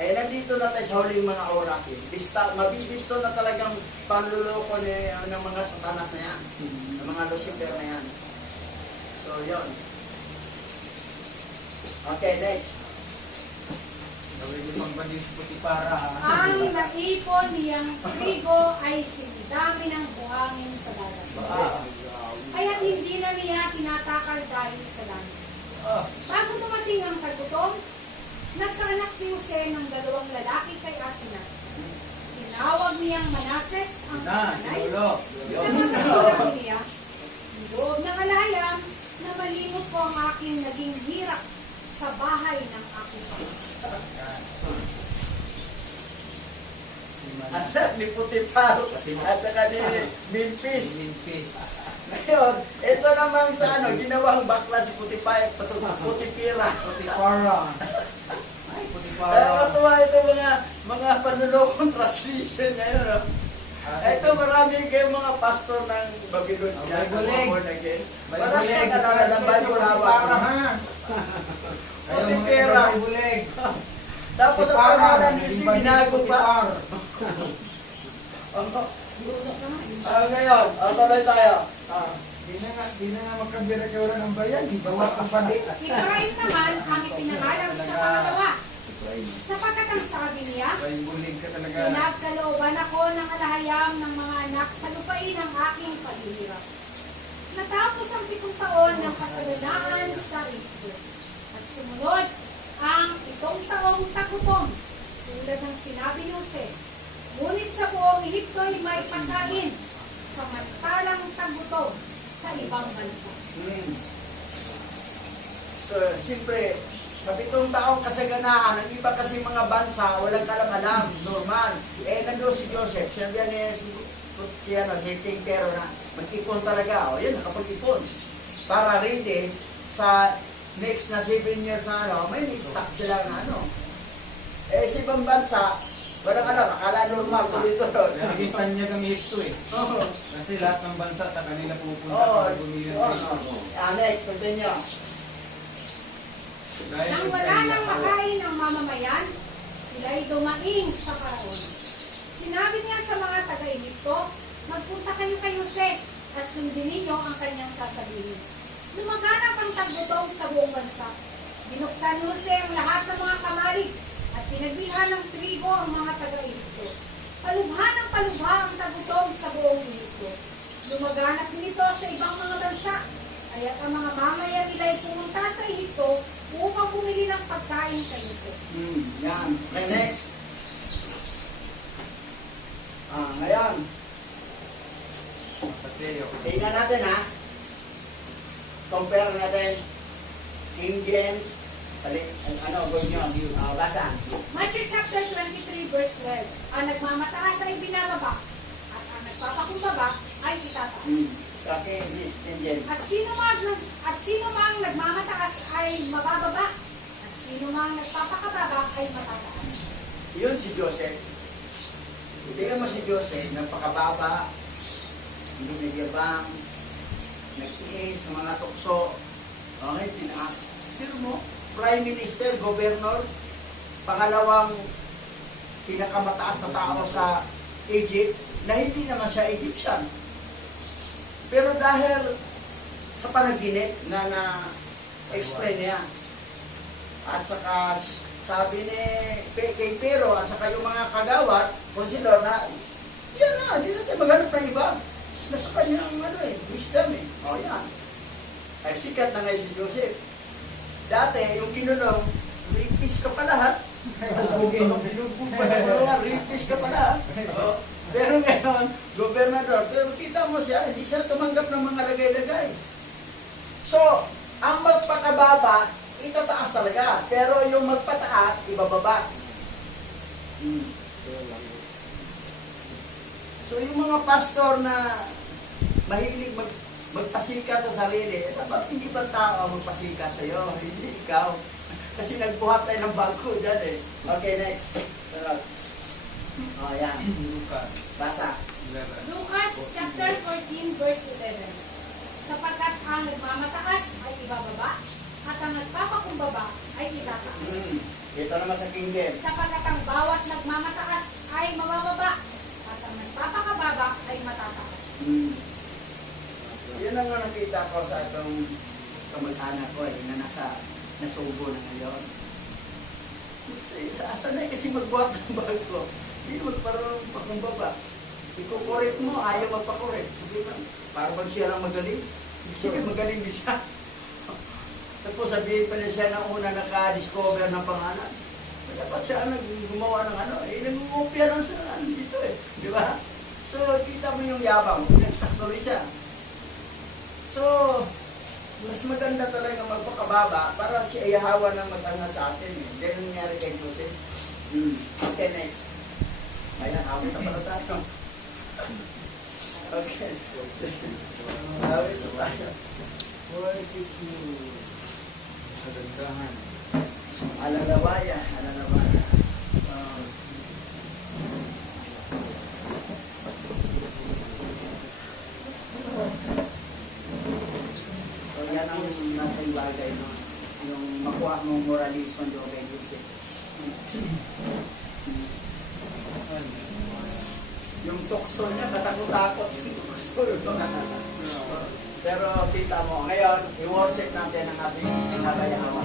Nandito na tayo sa huling mga oras. Mabibisto na talagang panluloko ng mga satanas na yan. Ng mga Lucifer na yan. So, yun. Okay, next. Gawin niyo pang banding si Putipara. Ang naipon niyang trigo ay sinidami ng buhangin sa dagat. Kaya't hindi na niya tinatakal dahil sa langit. Bago dumating ang tagutom, nagkaanak si Jose ng 2 lalaki kay Asenat. Tinawag niyang Manases ang panganay. Sa mga sinabi niya, loob ng alayam na malimot ko ang aking naging hirap sa bahay ng aking Panginoon. Anak ni Putipar at saka ni Minpis. Ngayon, ito naman sa ginawang bakla si Putipara. Putipara. Ay, Kaya Putipara. matuwa ito mga panulokong translation ngayon. No? Ito marami kayong mga pastor ng Babylon. May bulig. Marami kang alam ng Bible Putipara, hawak. ha? Putipara. May bulig. Tapos ang pangalan ni si binago pa. Ngayon, tuloy tayo. Di na nga magkabira-kawala ng bayan. Di ba ang pandi? Ibrahim naman ang ipinangalan sa pangalawa. Sapagkat ang sabi niya, May bulig ka talaga. pinagkalooban ako ng alahayam ng mga anak sa lupain ng aking paghihirap. Natapos ang 7 taon ng kasaganaan sa Ehipto. At sumunod ang 7 taong tagutom, tulad ng sinabi ni Jose. Ngunit sa buong Ehipto ay may pagkain, samantalang tagutom sa ibang bansa. So, siyempre, sa 7 taong kasaganaan, ang iba kasi mga bansa, walang kalam-alam, normal. Nandoon si Joseph, siya yan si King Pero na mag-ipon talaga. Yan, nakapag-ipon. Para ready sa next na 7 years na may stock sila na sa ibang bansa, walang akala normal, tuloy-tuloy. Naging tanyag ang Ehipto eh. Oo. Kasi lahat ng bansa sa kanila pupunta Oo. para bumili ng Ehipto. Next, continue. Nang wala nang makain ang mamamayan, sila'y dumaing sa Paraon. Sinabi niya sa mga taga-Ehipto, magpunta kayo kay Jose at sundin ninyo ang kanyang sasabihin. Lumaganap ang tagutong sa buong bansa. Binuksan ni Jose ang lahat ng mga kamalig at pinagbilhan ng trigo ang mga taga-Ehipto. Palubha ng palubha ang tagutong sa buong Ehipto. Lumaganap din ito sa ibang mga bansa. Kaya't ang mga mamayan nila ay pumunta sa Ehipto upang bumili ng pagkain kay Jose. Yan. Okay, next. Ngayon, Mateo. tingnan natin compare natin King James, good nyo, basa. Matthew chapter 23 verse 12. Ang nagmamataas ay binababa at ang nagpapakumbaba ay itataas. Okay, King James. At sino mang nagmamataas ay mabababa at sino mang nagpapakababa ay matataas. Yun si Joseph. Tingnan mo si Joseph, nagpakababa, hindi nagyabang, nagtiis sa mga tukso. Okay, tinaas. Pero mo, Prime Minister, Governor, pangalawang pinakamataas na tao sa Egypt, na hindi naman siya Egyptian. Pero dahil sa panaginip na na-explain niya, at saka sabi ni kay Pero at saka yung mga kagawad, konsilor na, yan na, hindi natin maghanap ng iba. Nasa kanyang wisdom eh. O yan. Ay sikat na ngayon si Joseph. Dati, yung kinulong, rapist ka pa lahat. Binugbog pa sa kulungan, rapist ka pa lahat. O, pero ngayon, gobernador, pero kita mo siya, hindi siya tumanggap ng mga lagay-lagay. So, ang magpakababa, itataas talaga. Pero yung magpataas, ibababa. So yung mga pastor na mahilig magpasikat sa sarili, dapat hindi ba tao ang magpasikat sa iyo? Hindi ikaw. Kasi nagbuhat tayo ng bangko dyan eh. Okay, next. Yan. Lucas Basa. 11. Lucas chapter 14 verse 11. Sapagkat ang nagmamataas ay ibababa, at ang nagpapakumbaba ay itataas. Ito naman sa King James. Sapagkat ang bawat nagmamataas ay mabababa, at ang nagpapakababa ay matataas. Yun ang nakita ko sa itong kamag-anak ko na nasubo na ngayon. Sanay kasi magbuhat ng bangko. Hindi magparang pakumbaba. Ikukorek mo, ayaw magpakorek. Sabi mo, parang bang siya lang magaling? Sige, magaling din siya. Tapos sabihin pa niya siya na una naka-discover ng pangalan. Dapat siya gumawa ng nangungupya lang siya dito eh. Di ba? So, kita mo yung yabang. Nagsakto rin siya. So, mas maganda talaga magpakababa para si ayahawa ng mag-angat sa atin eh. Ganun nangyari kay Joseph. Okay, next. Ayan, awit na pala tayo. Okay. Awit na tayo. Kagandahan. Alalawaya. So yan ang nating bagay, no? Yung makuha mong moralism doon kay Joseph. Yung tukso niya, katakot-takot. Pero kita mo, ngayon, i-worship natin ang ating nakayawa.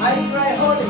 I cry holy.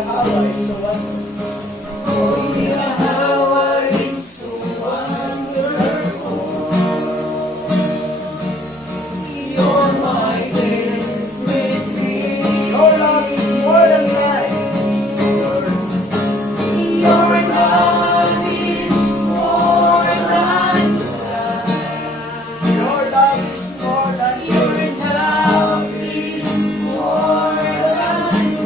Yahweh is so wonderful. Oh, Yahweh is so wonderful. You're my everything. Your love is more than life. Your love is more than life. Your love is more than your love is more than life.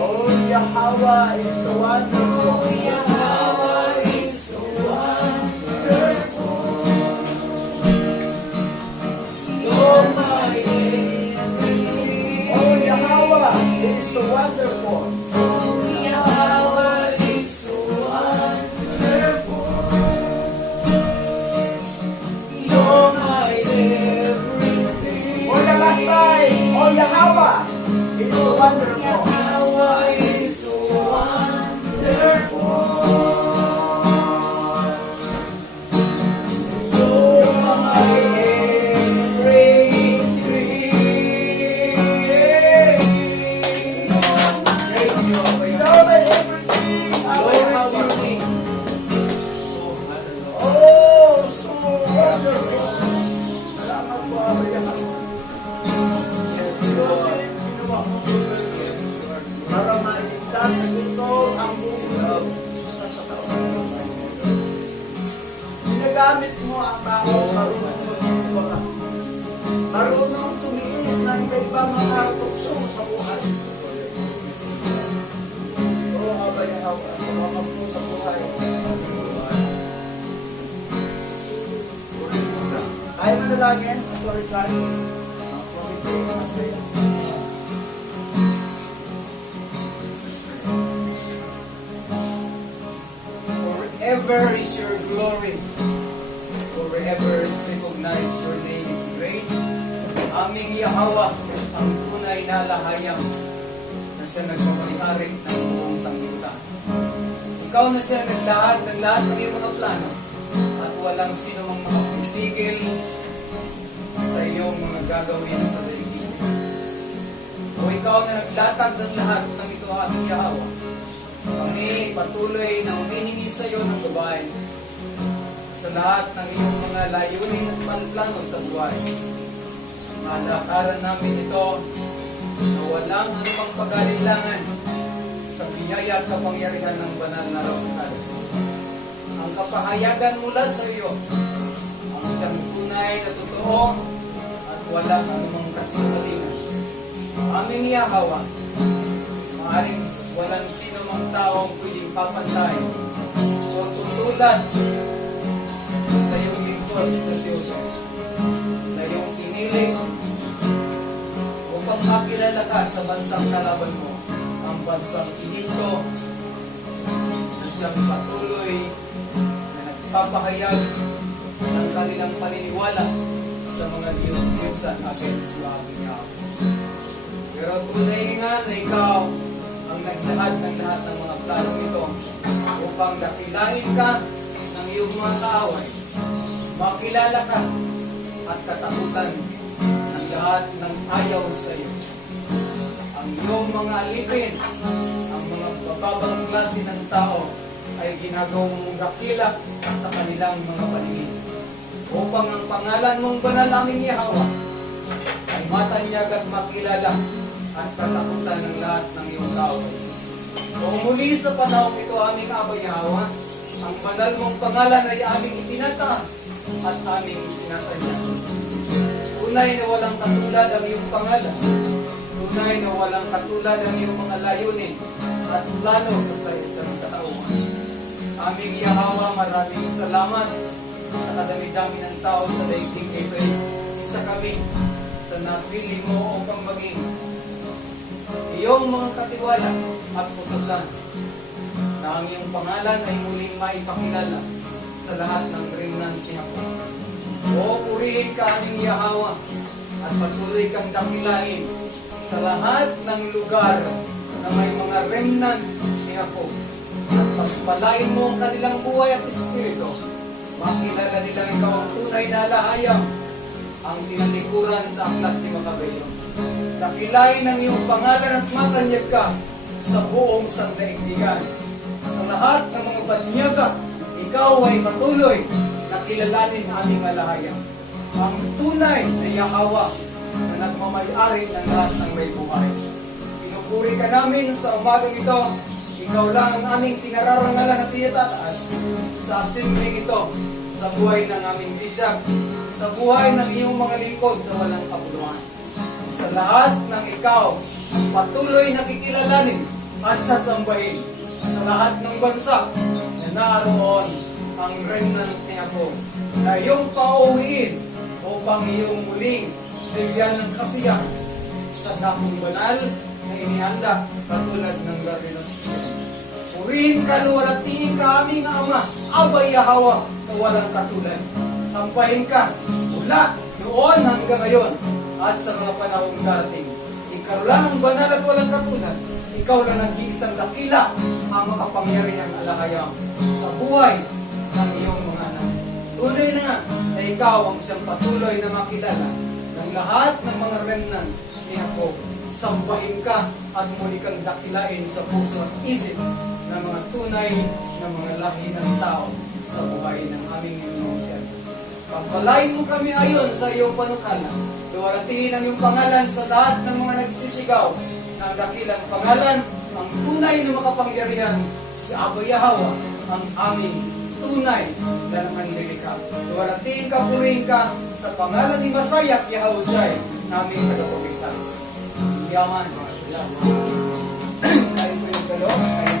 Oh, Yahweh is so wonderful. Yahweh is so wonderful. You're my everything. Oh, Yahweh is so wonderful. Yahweh is so wonderful. You're my everything. For the last time, oh Yahweh is so wonderful. Yahweh is so wonderful. You're my everything. Praise you, Yahweh. You're my everything. Glory to your name. Oh, so wonderful. Salamat po, Abba Yahweh. Kasi ginawa mo para mailigtas sa gusto ang buong mundo sa taon. Ginagamit mo ang tao marunong mag-iswala. Marunong tumiis ng iba-ibang mga tukso sa buhay. Oh, Abba Yahweh, salamat po sa buhay. Tayo manalangin. Sorry, sorry. Forever is your glory. Forever is recognized your name is great. Aming Yahweh, ang tunay na lahayang na siya nagpapalihari ng buong sanglibutan. Ikaw na siya naglahat ng lahat ng iyong mga plano at walang sino mang makapigil sa iyong mga gagawin sa daigdig. O ikaw na naglatag ng lahat ng ito aming Yahweh, kami patuloy na humihingi sa iyo ng gabay sa lahat ng iyong mga layunin at plano sa buhay. Malakaran namin ito na walang anumang pag-alinlangan sa biyaya at kapangyarihan ng banal na Rabbutalis. Ang kapahayagan mula sa iyo, ang siyang tunay na totoo at walang anumang kasinungalingan. Aming Yahweh, maaaring walang sino mang taong pwedeng papantay o tutulad sa iyong lingkod na si Jose na iyong pinili upang makilala ka sa bansang kalaban mo, ang bansang Egypto, na siyang patuloy na nagpapahayag ng kanilang paniniwala sa mga Diyos-Diyosan against sa aming Yahweh. Pero tunay nga na ikaw ang naglahad ng lahat ng mga planong ito upang dakilain ka ng iyong mga kaaway, makilala ka at katakutan ng lahat ng ayaw sa iyo. Ang iyong mga alipin, ang mga bababang klase ng tao ay ginagawang mong dakila sa kanilang mga paningin upang ang pangalan mong banal aming Yahweh ay matanyag at makilala at katakutan ng lahat ng iyong kaaway. O muli sa panahon ito aming Abba Yahweh, ang banal mong pangalan ay aming itinataas at aming itinatanyag. Tunay na walang katulad ang iyong pangalan. Tunay na walang katulad ang iyong mga layunin at plano sa katauhan. Aming Yahweh, maraming salamat sa kadami-dami ng tao sa daigdig ito. Isa kami sa napili mo upang maging iyong mga katiwala at putusan na ang iyong pangalan ay muling maipakilala sa lahat ng remnant ni Jacob. O purihin ka aming Yahweh at patuloy kang dakilain sa lahat ng lugar na may mga remnant ni Jacob. At pagpalain mo ang kanilang buhay at espiritu, makilala nila ikaw ang tunay na lahayang ang tinalikuran sa aklat ni Makabayo. Dakilain ang iyong pangalan at matanyag ka sa buong sandaigdigan. Sa lahat ng mga banyaga, ikaw ay patuloy na kilalanin aming alahayang. Ang tunay na Yahweh na nagmamayari ng lahat ng may buhay. Pinupuri ka namin sa umagang ito. Ikaw lang ang aming pinararangalan at tinatataas sa assembly ito, sa buhay ng aming bishop, sa buhay ng iyong mga lingkod na walang kabuluhan. Sa lahat ng ikaw patuloy na kikilalanin at sasambahin sa lahat ng bansa na naroon ang remnant ni Jacob na iyong pauwiin upang iyong muling bigyan ng kasiyahan sa dakong banal na inihanda katulad ng gabi ng Pilipinas. Purihin ka, luwalhatiin ka aming Ama, Abay Yahweh na walang katulad. Sampahin ka mula noon hanggang ngayon at sa mga panahong darating. Ikaw lang ang banal at walang katulad. Ikaw lang nag-iisang dakila ang makapangyarihang alahayang sa buhay ng iyong mga anak. Tunay na nga na ikaw ang siyang patuloy na makilala ng lahat ng mga remnant ni Jacob. Sambahin ka at muli kang dakilain sa puso at isip ng mga tunay na mga lahi ng tao sa buhay ng aming Panginoong siya. Pagpalain mo kami ayon sa iyong panukala. Luwalhatiin ang iyong pangalan sa lahat ng mga nagsisigaw ng dakilang pangalan, ang tunay na makapangyarihan, si Abba Yahweh, ang aming tunay na manlilikha. Luwalhatiin ka, purihin ka sa pangalan ni Masaya at Yahushua, naming tagapagligtas. Yaman, tayo po yung kalong,